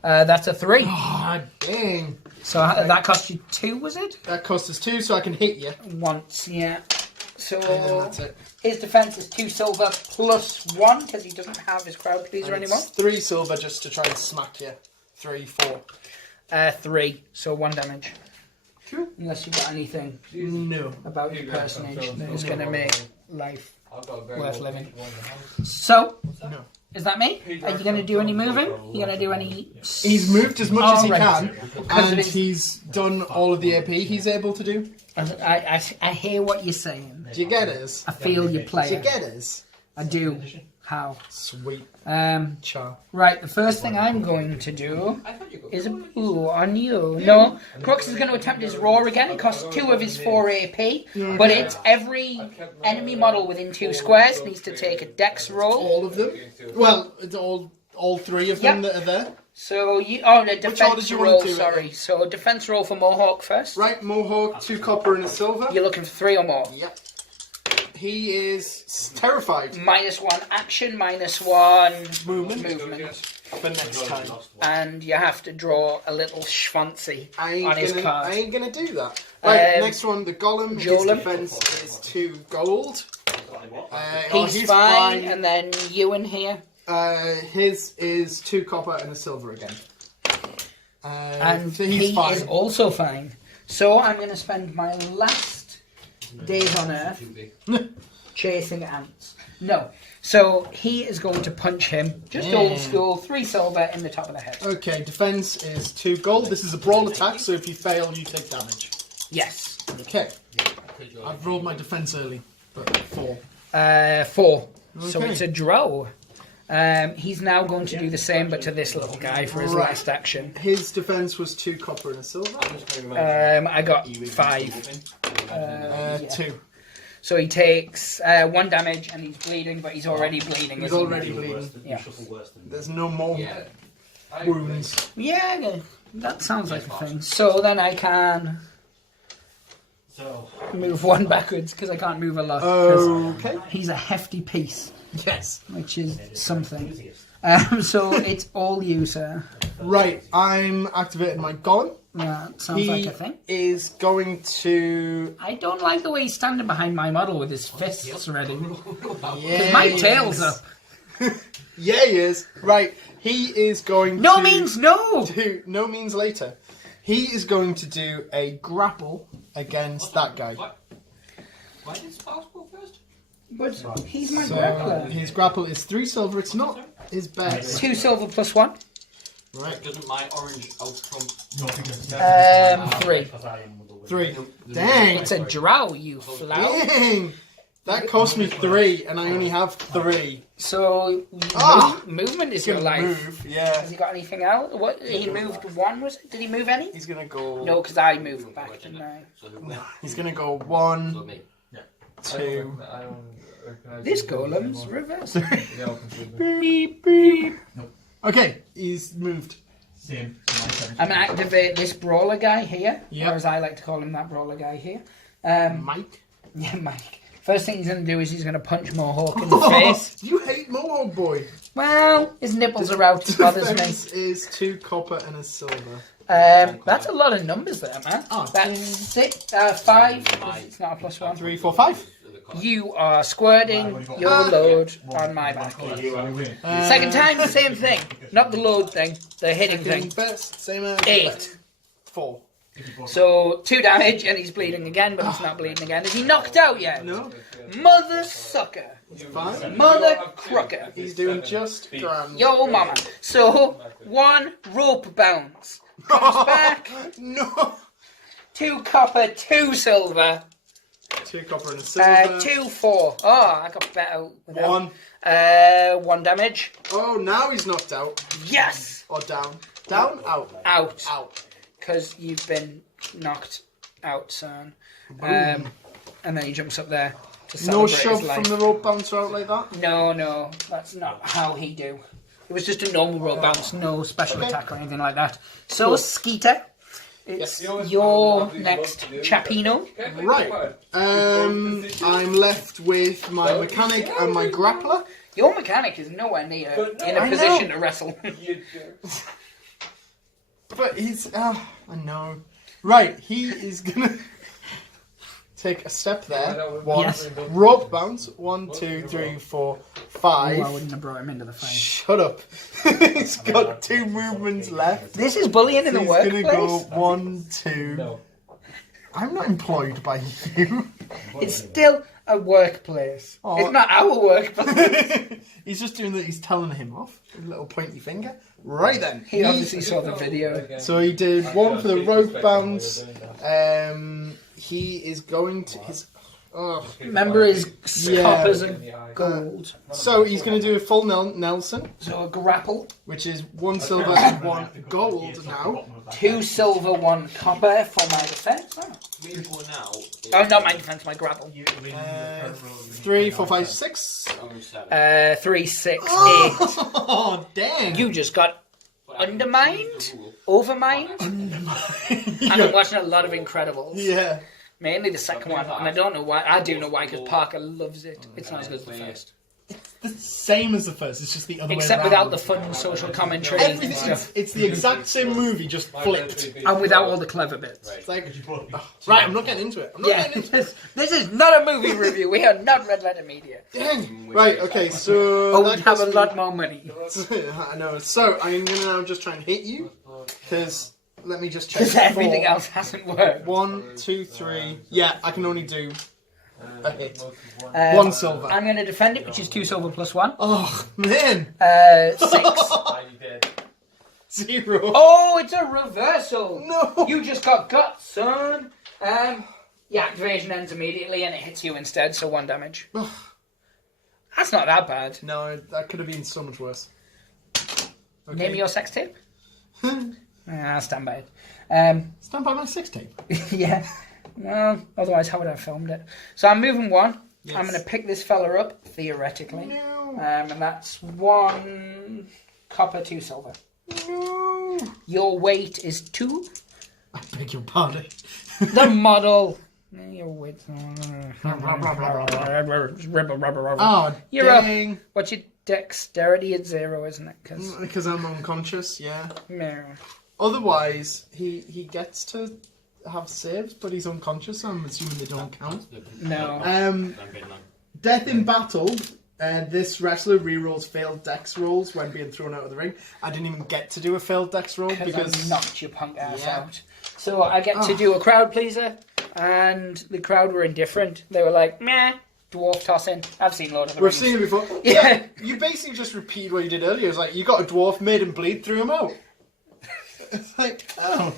That's a 3. Ah, dang. So that cost you 2, was it? That costs us 2, so I can hit you. Once, yeah. So And that's it. his defense is 2 silver plus 1 because he doesn't have his crowd pleaser And anymore. it's 3 silver just to try and smack you. 3, 4. 3, so 1 damage. Cool. Unless you've got anything No. about your personage that is going to make life worth living. Worth So, No. is that me? Are you going to do any moving? You going to do any... He's moved as much as he Alright. can, Because and it is- he's done all of the AP he's able to do. I hear what you're saying. Do you get us? I feel you Do play you it. get us? I do. How? Sweet. Char. Right, the first thing I'm going to do is a boo on you. No, Crux is going to attempt his roar again. It costs 2 of his 4 AP, but it's every enemy model within 2 squares needs to take a dex roll. All of them? Well, it's all 3 of them Yep. that are there. So the order do defense you wanna roll, do it sorry. in? So a defense roll for Mohawk first. Right, Mohawk, 2 copper and a silver. You're looking for 3 or more. Yep. He is terrified -1 action, -1 movement for next time. and you have to draw a little schwancy on his card. I ain't gonna do that. Right, Um, next one, the Golem. His Golem. defense is 2 gold. He's fine, and then you in here. His is 2 copper and a silver again. And so he he's fine. is also fine. So I'm going to spend my last days on Earth chasing ants. No. So he is going to punch him. Just old school, 3 silver in the top of the head. Okay, defense is 2 gold. This is a brawl attack, so if you fail, you take damage. Yes. Okay. I've rolled my defense early, but 4. 4. So Okay. it's a draw. He's now going to do the same, but to this little guy for his Right. last action. His defense was 2 copper and a silver. I got 5. 2. So he takes 1 damage and he's bleeding, but he's already bleeding. He's isn't he? already bleeding. Yeah. There's no more wounds. Yeah, that sounds like a thing. So then I can move 1 backwards because I can't move a lot. 'cause Okay. he's a hefty piece, Yes. which is something. So it's all you, sir. Right, I'm activating my Golem. That sounds He like a thing. is going to. I don't like the way he's standing behind my model with his fists ready. Yeah, My he tail's is. up. Yeah, he is. Right, he is going No to. means no! do. No means later. He is going to do a grapple against that guy. Why did Sparks go first? But he's my So grappler. his grapple is 3 silver. It's not his best. 2 silver plus 1. Right, Doesn't my orange outcome? 3. 3. Dang. It's a drow, you flout. Dang. That cost me 3, and I only have 3. So Ah! movement is He's your gonna life. move. Yeah. Has he got anything else? What he moved 1? Was it? Did he move any? He's gonna go. No, because I moved back, didn't I? He's gonna go 1, 2. I don't recognize This it. golem's reversed. Yeah, I'll consider it. Beep beep. Okay, he's moved. Same. I'm gonna activate this brawler guy here, Yep. or as I like to call him, that brawler guy here. Mike. Yeah, Mike. First thing he's gonna do is he's gonna punch Mohawk in the face. You hate Mohawk Boy. Well, his nipples are out. It bothers me. Defense is 2 copper and a silver. That's a lot of numbers there, man. Oh. That's 5. It's not a plus 1. 3, 4, 5. You are squirting your load on my back. Second time, the same thing. Not the load thing, the hitting thing. Best, same as 8. 4. So 2 damage, and he's bleeding again, but he's not bleeding again. Is he knocked out yet? No. Mother sucker. Fine. Mother crucker. He's doing just grand. Yo, mama. So 1 rope bounce. Comes back. No. 2 copper, 2 silver. 2 copper and a silver. 2, 4. Oh, I got better without. 1. 1 damage. Oh, now he's knocked out. Yes. Or down. Down, out. Out. Out. Because you've been knocked out, son. And then he jumps up there to No celebrate shove his life. from the rope bouncer out like that? No, that's not how he do. It was just a normal rope bounce, no special attack or anything like that. So, Cool. Skeeter, it's Yes. your next Chapino. Right. I'm left with my mechanic and my grappler. Your mechanic is nowhere near in a I position know. to wrestle. But he's... I know. Right, he is gonna... take a step there. 1. Yes. Rope bounce. 1, 2, 3, 4, 5. Oh, I wouldn't have brought him into the fight. Shut up. He's got 2 movements left. This is bullying in the He's workplace. gonna go 1, 2. I'm not employed by you. It's still a workplace. Oh. It's not our workplace. He's just doing that. He's telling him off. A little pointy finger. Right then. He obviously saw the video. So he did 1 for the rope bounce. He is going to his. Oh. Remember his Yeah. coppers and gold. So he's going to do a full Nelson, So a grapple. which is 1 silver and 1 gold now. 2 silver, 1 copper for my defense. Oh, not my defense, my grapple. 3, 4, 5, 6. 3, 6, 8. Oh, dang. You just got undermined? Overmined? I've been watching a lot of Incredibles. Yeah. Mainly the second one, and I don't know why. I do know why, because Parker loves it. It's not as good as the first. The same as the first, it's just the other Except way without around. the fun social commentary and Everything, stuff. it's the exact same movie, just flipped. And without all the clever bits. It's like, right, I'm not getting into it. I'm not Yeah, getting into it. this is not a movie review. We are not Red Letter Media. Dang. Right, okay, so... Oh, that we'd have a goes lot more money. I know. So, I'm going to now just try and hit you, because... Let me just check. Because everything else hasn't worked. 1, 2, 3... Yeah, I can only do a hit. 1 silver. I'm going to defend it, which is 2 silver plus 1. Oh, man. 6. 0. Oh, it's a reversal. No. You just got guts, son. The activation ends immediately and it hits you instead, so 1 damage. That's not that bad. No, that could have been so much worse. Okay. Name your sex tape? I'll stand by it. Stand by my 6 tape. Yeah. Well, otherwise, how would I have filmed it? So I'm moving 1. Yes. I'm going to pick this fella up, theoretically. No. And that's 1 copper, 2 silver. No. Your weight is 2. I beg your pardon. The model. Your weight. Oh, You're up. dang. What's your dexterity at 0, isn't it? Because I'm unconscious, yeah. No. Otherwise, he gets to have saves, but he's unconscious, so I'm assuming they don't count. No. Death in battle. This wrestler rerolls failed dex rolls when being thrown out of the ring. I didn't even get to do a failed dex roll because I knocked your punk ass Yeah. out. So I get to do a crowd pleaser, and the crowd were indifferent. They were like, meh, dwarf tossing. I've seen Lord of the we've Rings. seen it before. Yeah. You basically just repeat what you did earlier. It's like you got a dwarf, made him bleed, threw him out. It's like, oh.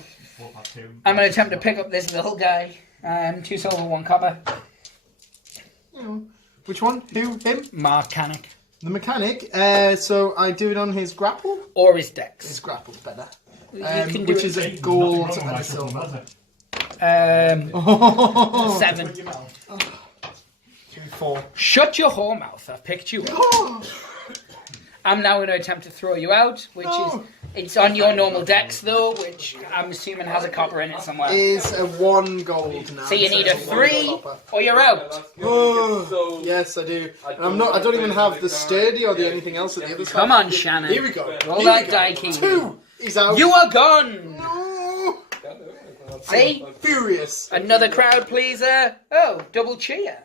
I'm going to attempt to pick up this little guy. 2 silver, 1 copper. You know, which one? Who? Him? Mechanic. The mechanic. So I do it on his grapple. Or his dex. His grapple's better. You can do Which it. is a gold and a silver. 7. 4. Shut your whore mouth. I've picked you up. I'm now going to attempt to throw you out, which is... It's on your normal dex, though, which I'm assuming has a copper in it somewhere. Is a 1 gold now. So you need a it's 1 3, copper. or you're out. Oh, yes, I do. And I'm not. I don't even have the sturdy or the anything else at the other side. Come on, Shannon. Here we go. Roll Here that we go. die key. 2. He's out. You are gone. No. See? Furious. Another crowd pleaser. Oh, double cheer.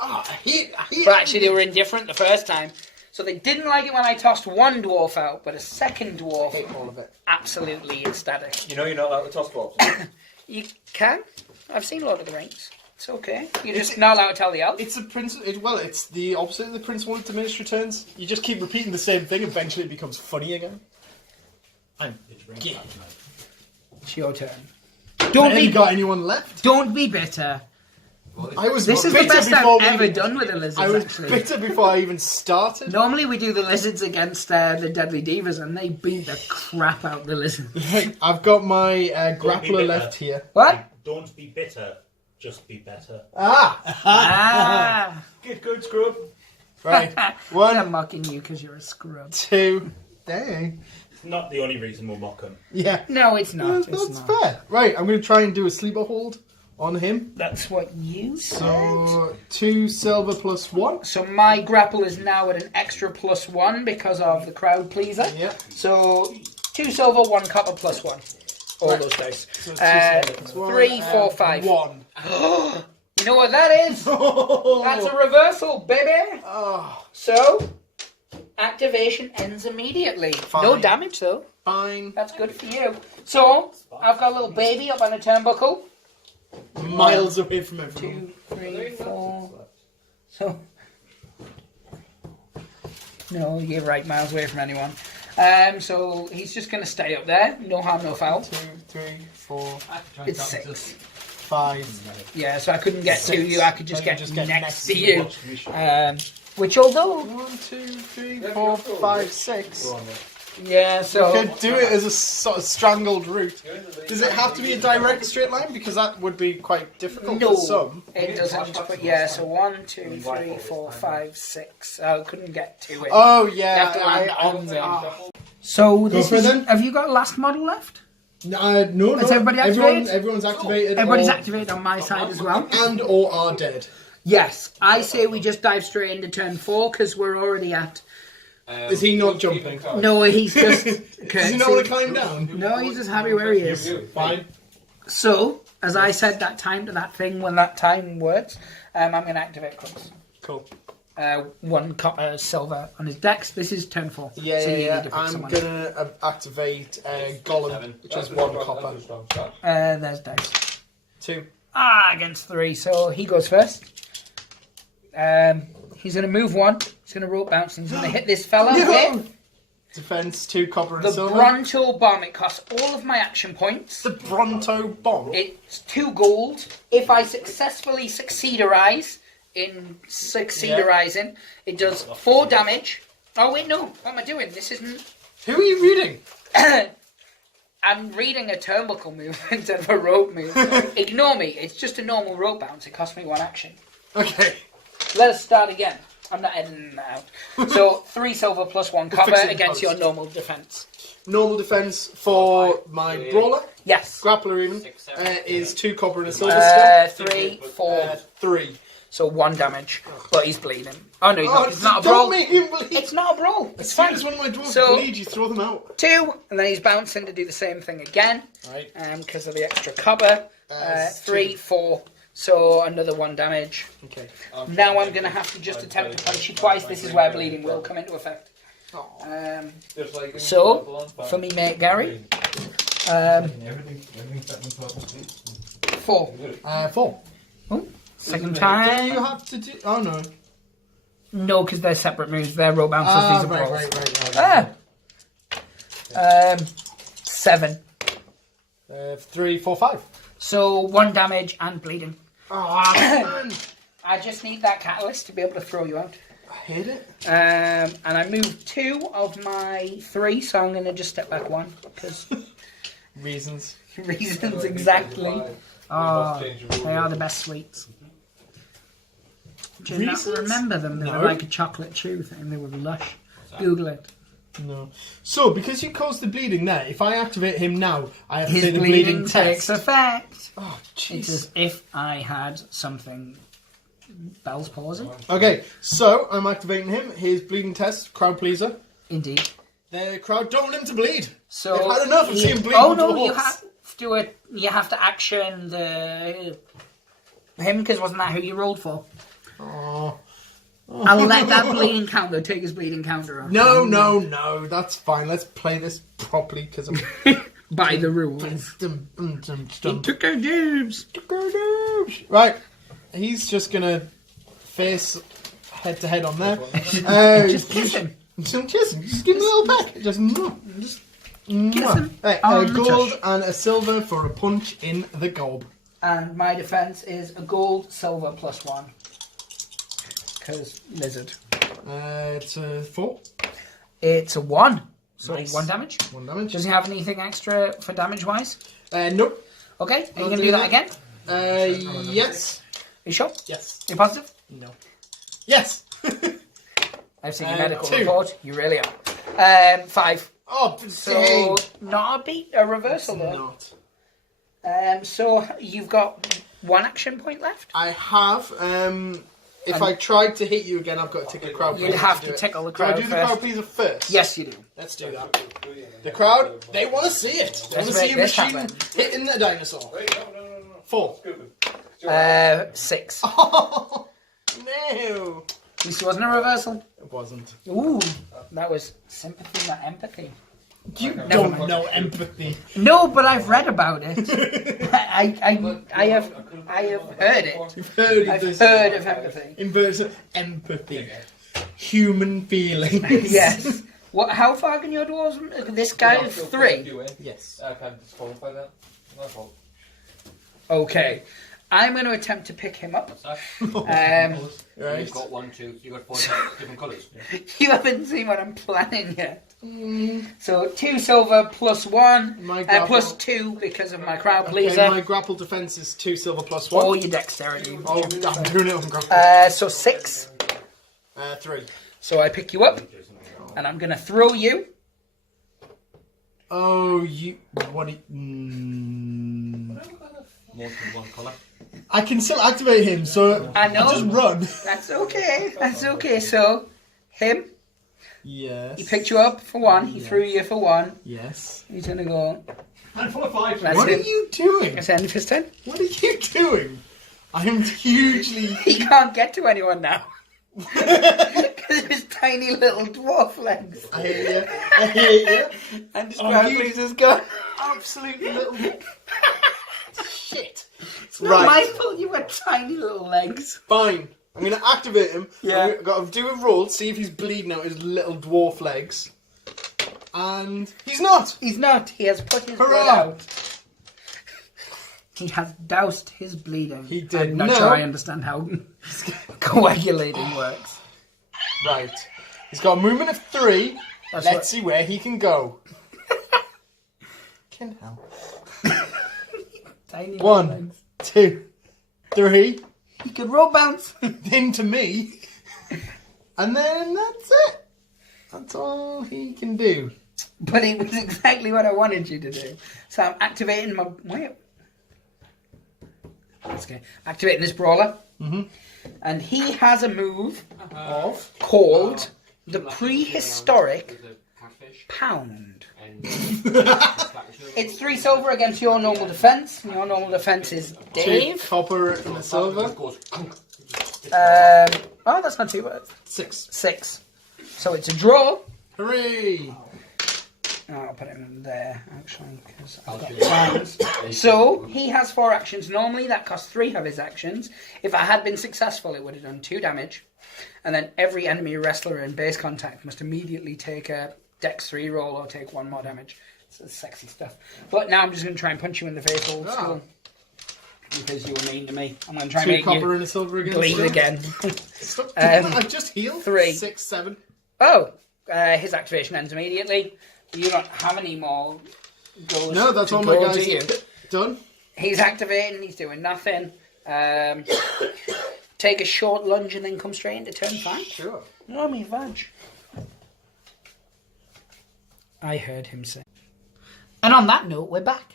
I hate But actually, they were indifferent the first time. So they didn't like it when I tossed one dwarf out, but a second dwarf, hate all of it. absolutely ecstatic. You know you're not allowed to toss dwarfs. You can. I've seen Lord of the Rings. It's okay. You're just not allowed to tell the elf. It's a well, it's the opposite of the principle of diminished returns. You just keep repeating the same thing, eventually it becomes funny again. It's your turn. Have you got anyone left? Don't be bitter. I was This is the bitter best before I've ever we- done with the lizards, I was actually. bitter before I even started. Normally we do the lizards against the Deadly Divas, and they beat the crap out the lizards. Right, I've got my be grappler bitter. left here. What? Don't be bitter, just be better. Ah! Get good, scrub. Right, I'm 1, mocking you because you're a scrub. 2, dang. It's not the only reason we'll mock him. Yeah, No, it's not. that's It's not. fair. Right, I'm going to try and do a sleeper hold on him. That's what you said. So 2 silver plus 1. So my grapple is now at an extra +1 because of the crowd pleaser. Yeah. So 2 silver, 1 copper +1. All those dice. So 2 silver plus 1. 3, 4, 5. 1. You know what that is? That's a reversal, baby. Oh, So activation ends immediately. Fine. No damage though. fine. That's good for you. So I've got a little baby up on a turnbuckle. Miles away from everyone. 2, 3, 4. So no, you're right, miles away from anyone. So he's just going to stay up there. No harm, no foul. 2, 3, 4, It's 6. 5. Yeah, so I couldn't get to 6. you. I could just I get, could just get next next to to you. Which although 1, 2, 3, 4, 5, 6. yeah, so Could do it as a sort of strangled route. Does it have to be a direct straight line? Because that would be quite difficult no, for some. it doesn't. But yeah, so 1, 2, 3, 4, 5, 6. I couldn't get to it. Oh You yeah, have to land on them. ah. So this for it is. then. Have you got a last model left? No. Is everybody activated? Everyone's activated. Everybody's or- activated on my side as well. and or are dead. Yes, I say we just dive straight into turn 4 because we're already at. Is he not jumping? No, he's just. Does he not want to climb down? No, he's just happy where he is. Fine. So, as I said that time to that thing when that time works, I'm going to activate Crux. Cool. 1 copper silver on his dex. This is turn 4. Yeah, so you need to yeah. pick I'm someone. gonna activate Golem, which is 1 copper. There's dice. 2. Against 3. So he goes first. He's going to move 1. He's going to rope bounce and he's going to hit this fella. No! Defense 2 copper and The silver. Bronto bomb. It costs all of my action points. The Bronto bomb. It's 2 gold. If I successfully succeederize in succeedorizing, it does 4 damage. Oh wait, no. What am I doing? This isn't. Who are you reading? I'm reading a turnbuckle move instead of a rope move. Ignore me. It's just a normal rope bounce. It costs me 1 action. Okay. Let us start again. I'm not editing that out. So 3 silver plus 1 copper fix it in against post. your normal defense. Normal defense for my brawler, Yes. grappler even, is 2 copper and a silver still. 3, 4. 3. So 1 damage. But he's bleeding. Oh no, he's Oh, not. It's not a don't brawl. make him bleed. It's not a brawl. It's As soon fine. as one of my dwarves So- bleed, you throw them out. 2, and then he's bouncing to do the same thing again. Right. Because of the extra copper. 3, 2. 4. So another 1 damage. Okay. Now I'm going to have to just attempt to punch you twice. This is where bleeding will come into effect. So, for me mate Gary, 4. 4. Oh, second Do time. you have to do? Oh no. No, because they're separate moves. They're roll bounces. These are brawls. right. 7. 3, 4, 5. So 1 damage and bleeding. Oh man. I just need that catalyst to be able to throw you out. I hate it. And I moved 2 of my 3, so I'm going to just step back 1 because Reasons. reasons exactly. Oh, they are the best sweets. Do you not Reasons? remember them? They No. were like a chocolate chew thing. They were lush. Google it. No. So, because you caused the bleeding there, if I activate him now, I have to His say the bleeding bleeding takes test. effect. Oh, It's jeez. as if I had something. Bells pausing. Okay, so I'm activating him. His bleeding test, crowd pleaser. Indeed. The crowd don't want him to bleed. So They've had enough of seeing bleeding Oh no, you dwarves. have to do it. You have to action the him because wasn't that who you rolled for? Oh. I'll let that bleeding counter take his bleeding counter off. No, that's fine. Let's play this properly because I'm... By the rules. He took our dibs. Right, he's just gonna face head to head on there. Just kiss him. Just kiss him. Just give him a little peck. Just Kiss him. Right, On a the gold tush. and a silver for a punch in the gob. And my defense is a gold, silver, +1. Because lizard. It's a 4. It's a 1. So Nice. 1 damage. 1 damage. Does he have anything extra for damage-wise? Nope. Okay, are you I'll going to do do that again? Yes. Are you sure? Yes. Are you positive? No. Yes. I've seen your medical 2. report. You really are. 5. Oh, So, dang. not a beat, a reversal though. Not. So, you've got 1 action point left? I have. If I tried to hit you again, I've got to tickle the crowd. You'd have to tickle the crowd Do I do the first. crowd pleaser first? Yes, you do. Let's do that. The crowd, they want to see it. They want to Let's see make a this machine happen. hitting a dinosaur. Wait, no. 4. 6. Oh, no. At least it wasn't a reversal. It wasn't. Ooh, that was sympathy, not empathy. You Never don't mind. know empathy. No, but I've read about it. I have heard it. You've heard of I've this. heard of empathy. Inverse empathy. Human feelings. Yes. What? How far can your dwarves? This guy is 3. Yes. I can't disqualify that. My fault. Okay. I'm going to attempt to pick him up. Right. You've got 1, 2. You've got 4 different colours. You haven't seen what I'm planning yet. So 2 silver +1 My and grapple. +2 because of my crowd Okay, pleaser. my grapple defense is 2 silver plus 1. Or your dexterity. Oh, I'm doing it on grapple. So 6. 3. So I pick you up, and I'm going to throw you. Oh, you. What? More than 1 colour. I can still activate him, so I know. just run. That's okay. That's okay. So him, Yes. he picked you up for 1. He threw you for 1. Yes. He's going to go. Handful of 5. That's What are it. you doing? That's the end of his turn. What are you doing? I am hugely. He can't get to anyone now. Because of his tiny little dwarf legs. I hear you. I hear you. And his Oh, crowd you- pleaser's gone. Absolutely little. Shit. It's not my fault you got tiny little legs. Fine. I'm going to activate him. Yeah. I've got to do a roll, see if he's bleeding out his little dwarf legs. And he's not. He's not. He has put his blood Hurrah. out. He has doused his bleeding. He did. I'm not No. sure I understand how coagulating works. Right. He's got a movement of 3. That's Let's what- see where he can go. Can hell. Tiny little 1, legs. 2, 3. He could roll bounce. Into me. And then that's it. That's all he can do. But it was exactly what I wanted you to do. So I'm activating my... Wait. That's okay. Activating this brawler. Mhm. And he has a move called the Prehistoric Pound. It's 3 silver against your normal defense. Your normal defense is 2 Dave. copper and a silver. Oh, that's not too bad. 6. 6. So it's a draw. Hooray! Oh, I'll put it in there, actually, because I've got plans. So, he has 4 actions. Normally, that costs 3 of his actions. If I had been successful, it would have done 2 damage. And then every enemy wrestler in base contact must immediately take a Dex 3 roll or take 1 more damage. It's sexy stuff. But now I'm just going to try and punch you in the face, old school. Because you were mean to me. I'm going to try and 2 make copper you and a silver against bleed him. again. Stop doing that. I've just healed. 3. 6, 7. Oh, his activation ends immediately. You don't have any more goals. No, that's to all my go, guys do you? done. He's activating, he's doing nothing. Take a short lunge and then come straight into turn 5. Sure. Oh, me vag. I heard him say. And on that note, we're back.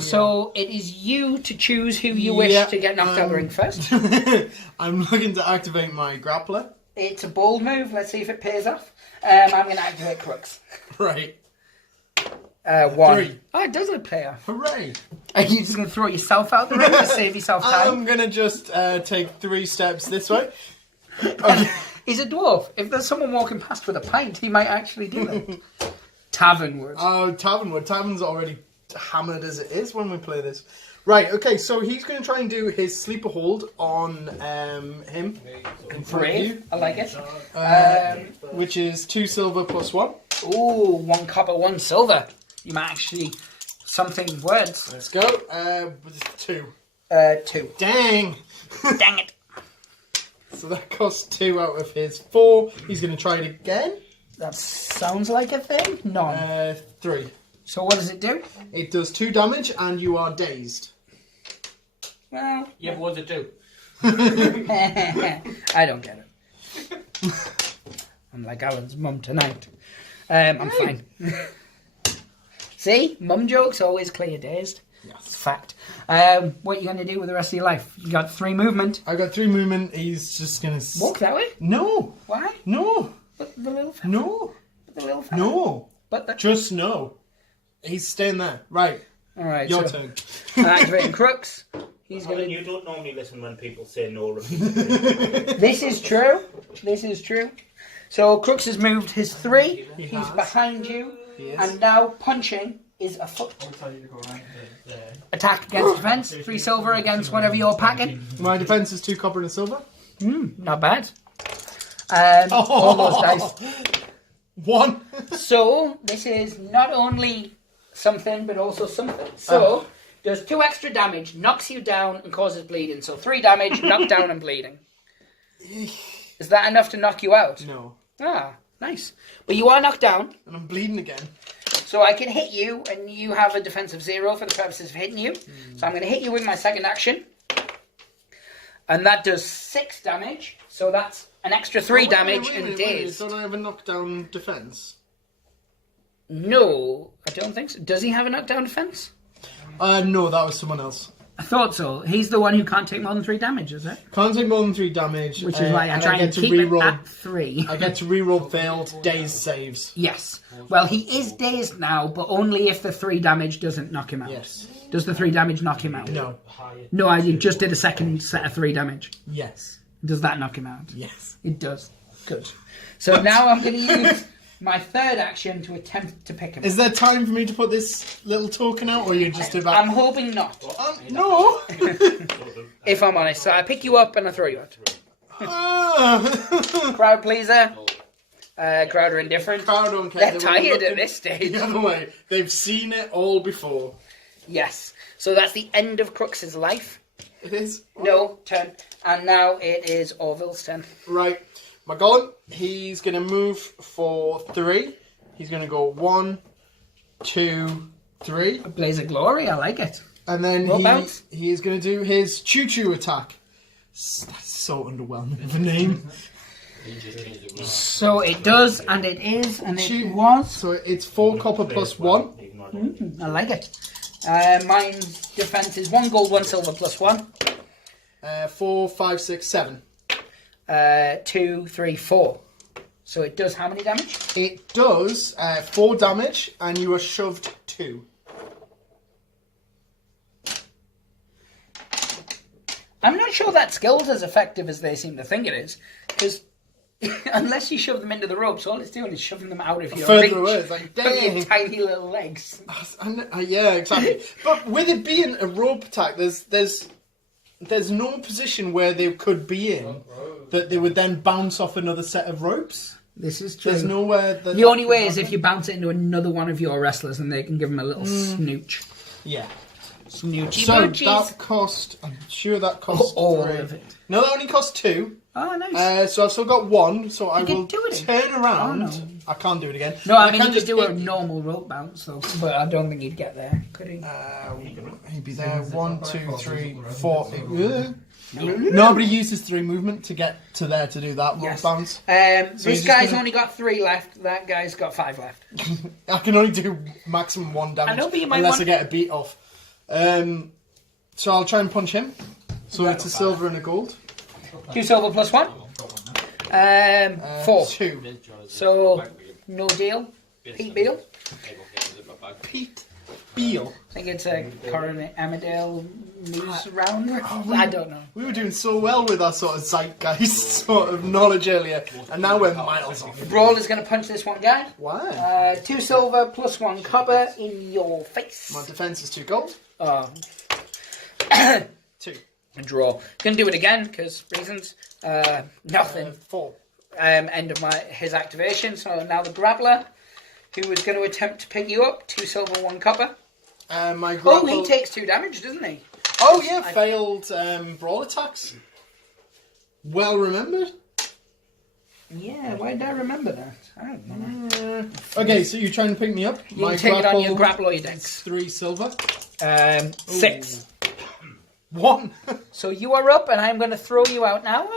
So it is you to choose who you wish Yeah, to get knocked out of the ring first. I'm looking to activate my grappler. It's a bold move. Let's see if it pays off. I'm going to activate Crooks. Right. 1. 3. Oh, it does look player. Hooray! Are you just going to throw yourself out the ring to save yourself time? I'm gonna just take 3 steps this way. Okay. He's a dwarf. If there's someone walking past with a pint, he might actually do that. Tavernwood. Oh, Tavernwood. Tavern's already hammered as it is when we play this. Right, okay, so he's going to try and do his sleeper hold on him. In front of you. I like it. Which is 2 silver plus 1. Ooh, 1 copper, 1 silver. You might actually... Something words. Let's go. 2. 2. Dang! Dang it. So that costs 2 out of his 4. He's going to try it again. That sounds like a thing. None. 3. So what does it do? It does 2 damage and you are dazed. Well, Yeah, but what's it do? I don't get it. I'm like Alan's mum tonight. I'm fine. See? Mum jokes always clear dazed. Yes. It's a fact. What are you going to do with the rest of your life? You got 3 movement. I got 3 movement. He's just going to... Walk that way? No! Why? No! But the little fella. No! But the little fella. No! But the... Just no. He's staying there. Right. Alright, Your so turn. activating Crooks. He's Alan, going you to... don't normally listen when people say no repeatedly. This is true. This is true. So Crooks has moved his 3. He He's has. behind you. He is. And now punching is a foot. Attack against defense. 3 silver against whatever you're packing. My defense is 2 copper and a silver. Not bad. All those dice. 1. So this is not only something but also something. So does 2 extra damage, knocks you down and causes bleeding. So 3 damage, knocked down and bleeding. Is that enough to knock you out? No. Ah, nice. But you are knocked down. And I'm bleeding again. So I can hit you, and you have a defense of 0 for the purposes of hitting you. So I'm going to hit you with my second action. And that does 6 damage. So that's an extra 3 damage and dazed. Don't I have a knockdown defense? No, I don't think so. Does he have a knockdown defense? No, that was someone else. I thought so. He's the one who can't take more than 3 damage, is it? Can't take more than 3 damage. Which is why I try and get to keep it reroll. at 3. I get to reroll failed dazed saves. Yes. Well, he is dazed now, but only if the 3 damage doesn't knock him out. Yes. Does the 3 damage knock him out? No. No, I just did a second set of 3 damage. Yes. Does that knock him out? Yes. It does. Good. So now I'm going to use my third action to attempt to pick him Is there time for me to put this little token out, or you just about? I'm hoping not, No. if I'm honest. So I pick you up and I throw you out. Ah. Crowd pleaser. Crowd are indifferent. Crowd don't care. They're They were tired looking at this stage. The other way. They've seen it all before. Yes. So that's the end of Crooks's life. It is. No, turn. And now it is Orville's turn. Right. My golem, he's going to move for 3. He's going to go 1, 2, 3. A blaze of glory, I like it. And then Roll bounce. he is going to do his choo-choo attack. That's so underwhelming of a name. So it does, and it is, and it Choo- was. So it's 4 copper plus 1. I like it. Mine's defense is 1 gold, 1 silver plus 1. 4, 5, 6, 7. 2, 3, 4. So it does how many damage? It does 4 damage, and you are shoved 2. I'm not sure that skill's as effective as they seem to think it is, because unless you shove them into the ropes, all it's doing is shoving them out of your reach. Further away, it's like, From your dang. tiny little legs. Yeah, exactly. But with it being a rope attack, there's no position where they could be in that they would then bounce off another set of ropes. This is true. There's nowhere that... The only way is if you bounce it into another one of your wrestlers and they can give them a little snooch. Yeah. Snoochy So boochies. that cost... I'm sure that cost all 3. of it. No, that only cost 2. Oh, nice. So I've still got 1, so I can will do it again. turn around. Oh, no. I can't do it again. No, I mean, can you could do a hit- normal rope bounce, though, but I don't think he'd get there, could he? He'd be there. 1, 2, 3, 4. No, but he uses 3 movement to get to there to do that rope Yes. bounce. This he's just guy's gonna- only got 3 left, that guy's got 5 left. I can only do maximum 1 damage I know, but you might unless want- I get a beat off. So I'll try and punch him. So it's a silver and a gold. 2 silver plus 1. 4. 2. So, no deal. Pete Beal. Pete Beale. I think it's a Coronel Emmerdale news round. I don't know. We were doing so well with our sort of zeitgeist sort of knowledge earlier, and now we're miles off. Brawl is going to punch this one guy. Why? 2 silver plus 1 copper in your face. My defense is 2 gold. 2. And draw. Gonna do it again because reasons. Nothing. 4. End of his activation. So now the Grappler, who was going to attempt to pick you up. 2 silver, 1 copper. My grapple... Oh, he takes 2 damage, doesn't he? Oh yeah, failed brawl attacks. Well remembered. Yeah, why did I remember that? I don't know. Okay, so you're trying to pick me up. You can take it on your grapple or your dex. 3 silver. 6. 1. So you are up, and I'm going to throw you out now.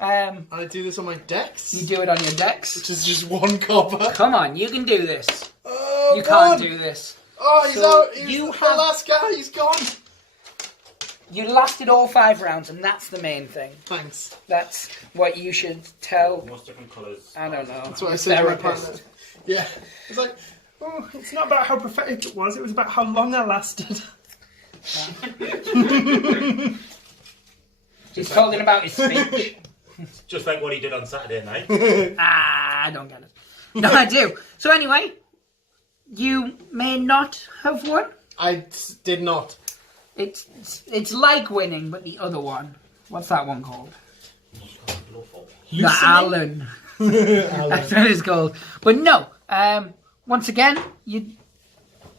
I do this on my dex. You do it on your dex. Which is just 1 copper. Come on, you can do this. Oh, You can't do this. Oh, he's So out. He's you the have- last guy. He's gone. You lasted all 5 rounds, and that's the main thing. Thanks. That's what you should tell. Most different colours. I don't know. That's what I your said to my therapist. partner. Yeah. It's like, Oh, it's not about how prophetic it was about how long I lasted. He's talking about his speech. Just like what he did on Saturday night. I don't get it. No, I do. So anyway, you may not have won. I did not. It's like winning, but the other one. What's that one called? The Loosening? Alan. That's what it's called. But no. Once again, you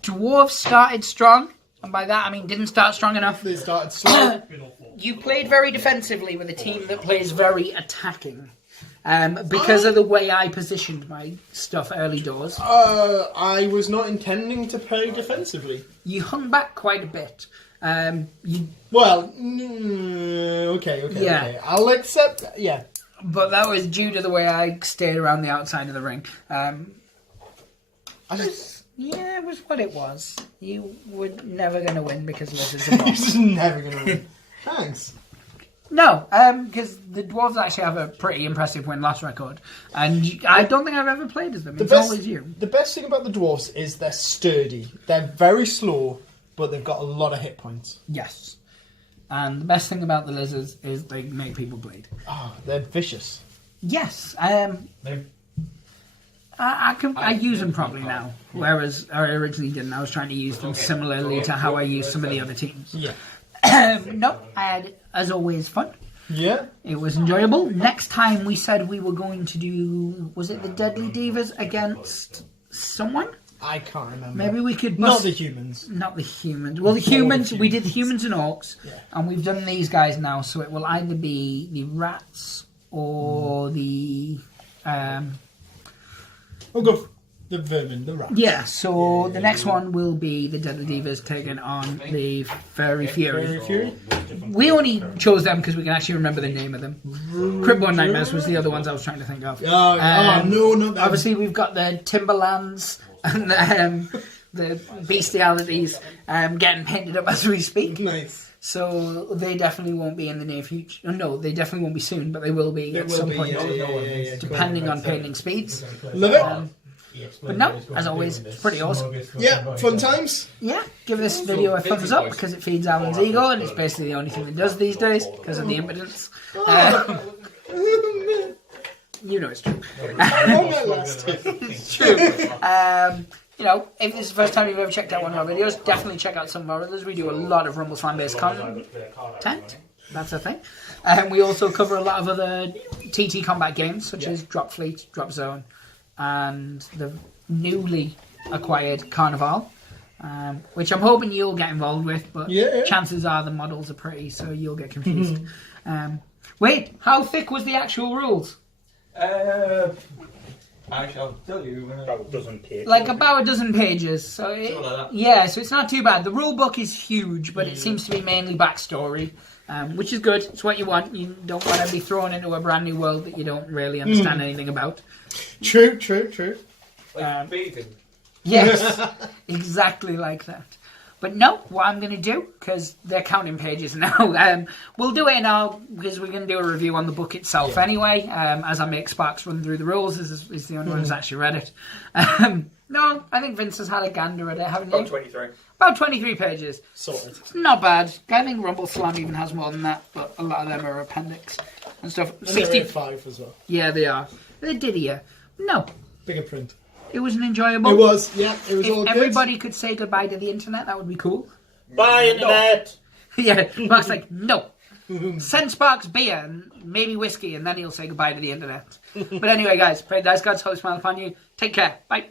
dwarves started strong, and by that I mean didn't start strong enough. They started slow. You played very defensively with a team that plays very attacking. Because of the way I positioned my stuff early doors. I was not intending to play defensively. You hung back quite a bit. Well, okay. Yeah. Okay. I'll accept that. Yeah. But that was due to the way I stayed around the outside of the ring. Yeah, it was what it was. You were never going to win because Liz is a boss. This is never going to win. Thanks. No, because the Dwarves actually have a pretty impressive win-loss record. And I don't think I've ever played as them. It's always you. The best thing about the dwarves is they're sturdy. They're very slow, but they've got a lot of hit points. Yes. And the best thing about the lizards is they make people bleed. Oh, they're vicious. Yes. I use them properly now, whereas I originally didn't. I was trying to use them similarly to how I use some of the other teams. Yeah. No, I had, as always, fun. Yeah. It was enjoyable. Next time we said we were going to do, was it the Deadly Divas against someone? I can't remember. Maybe we could... Not the humans. Not the humans. Well, the humans, we did the humans and orcs, Yeah. and we've done these guys now, so it will either be the rats or the... We'll go for the vermin, the rats. Yeah, so the next one will be the Deadly Divas taking on the Fairy Fury. Fairy Fury? We only chose them because we can actually remember the name of them. Cryptborn Nightmares was the other ones I was trying to think of. No, not that. Obviously, we've got the Timberlands and the Bestialities getting painted up as we speak. Nice. So they definitely won't be in the near future. No, they definitely won't be soon, but they will be at some point, depending on painting speeds. Love it. But no, as always, it's pretty awesome. Yeah, fun times. Yeah, give this video a thumbs up because it feeds Alan's ego, and it's basically the only thing it does these days because of the impotence. You know it's true. It's true. You know, if this is the first time you've ever checked out one of our videos, definitely check out some of our others. We do a lot of Rumbleslam based content. That's a thing. And we also cover a lot of other TT combat games, such as Drop Fleet, Drop Zone, and the newly acquired Carnival, which I'm hoping you'll get involved with, but chances are the models are pretty, so you'll get confused. Wait, how thick was the actual rules? I shall tell you. About a dozen pages. Like about a dozen pages. So Something like that. yeah, so it's not too bad. The rule book is huge, but it seems to be mainly backstory, which is good. It's what you want. You don't want to be thrown into a brand new world that you don't really understand anything about. True. Like bathing. Yes, exactly like that. But no, what I'm going to do, because they're counting pages now, we'll do it now, because we're going to do a review on the book itself anyway, as I make Sparks run through the rules, is the only one who's actually read it. No, I think Vince has had a gander at it, haven't you? About 23. About 23 pages. Sorted. Not bad. I think Rumbleslam even has more than that, but a lot of them are appendix and stuff. And they're A5 as well. Yeah, they are. Did you? No. Bigger print. It was an enjoyable. It was, yeah, it was If all good. everybody could say goodbye to the internet, that would be cool. Bye, internet. Yeah, Mark's like, no. Send Sparks beer and maybe whiskey, and then he'll say goodbye to the internet. But anyway, guys, pray dice gods, holy smile upon you. Take care. Bye.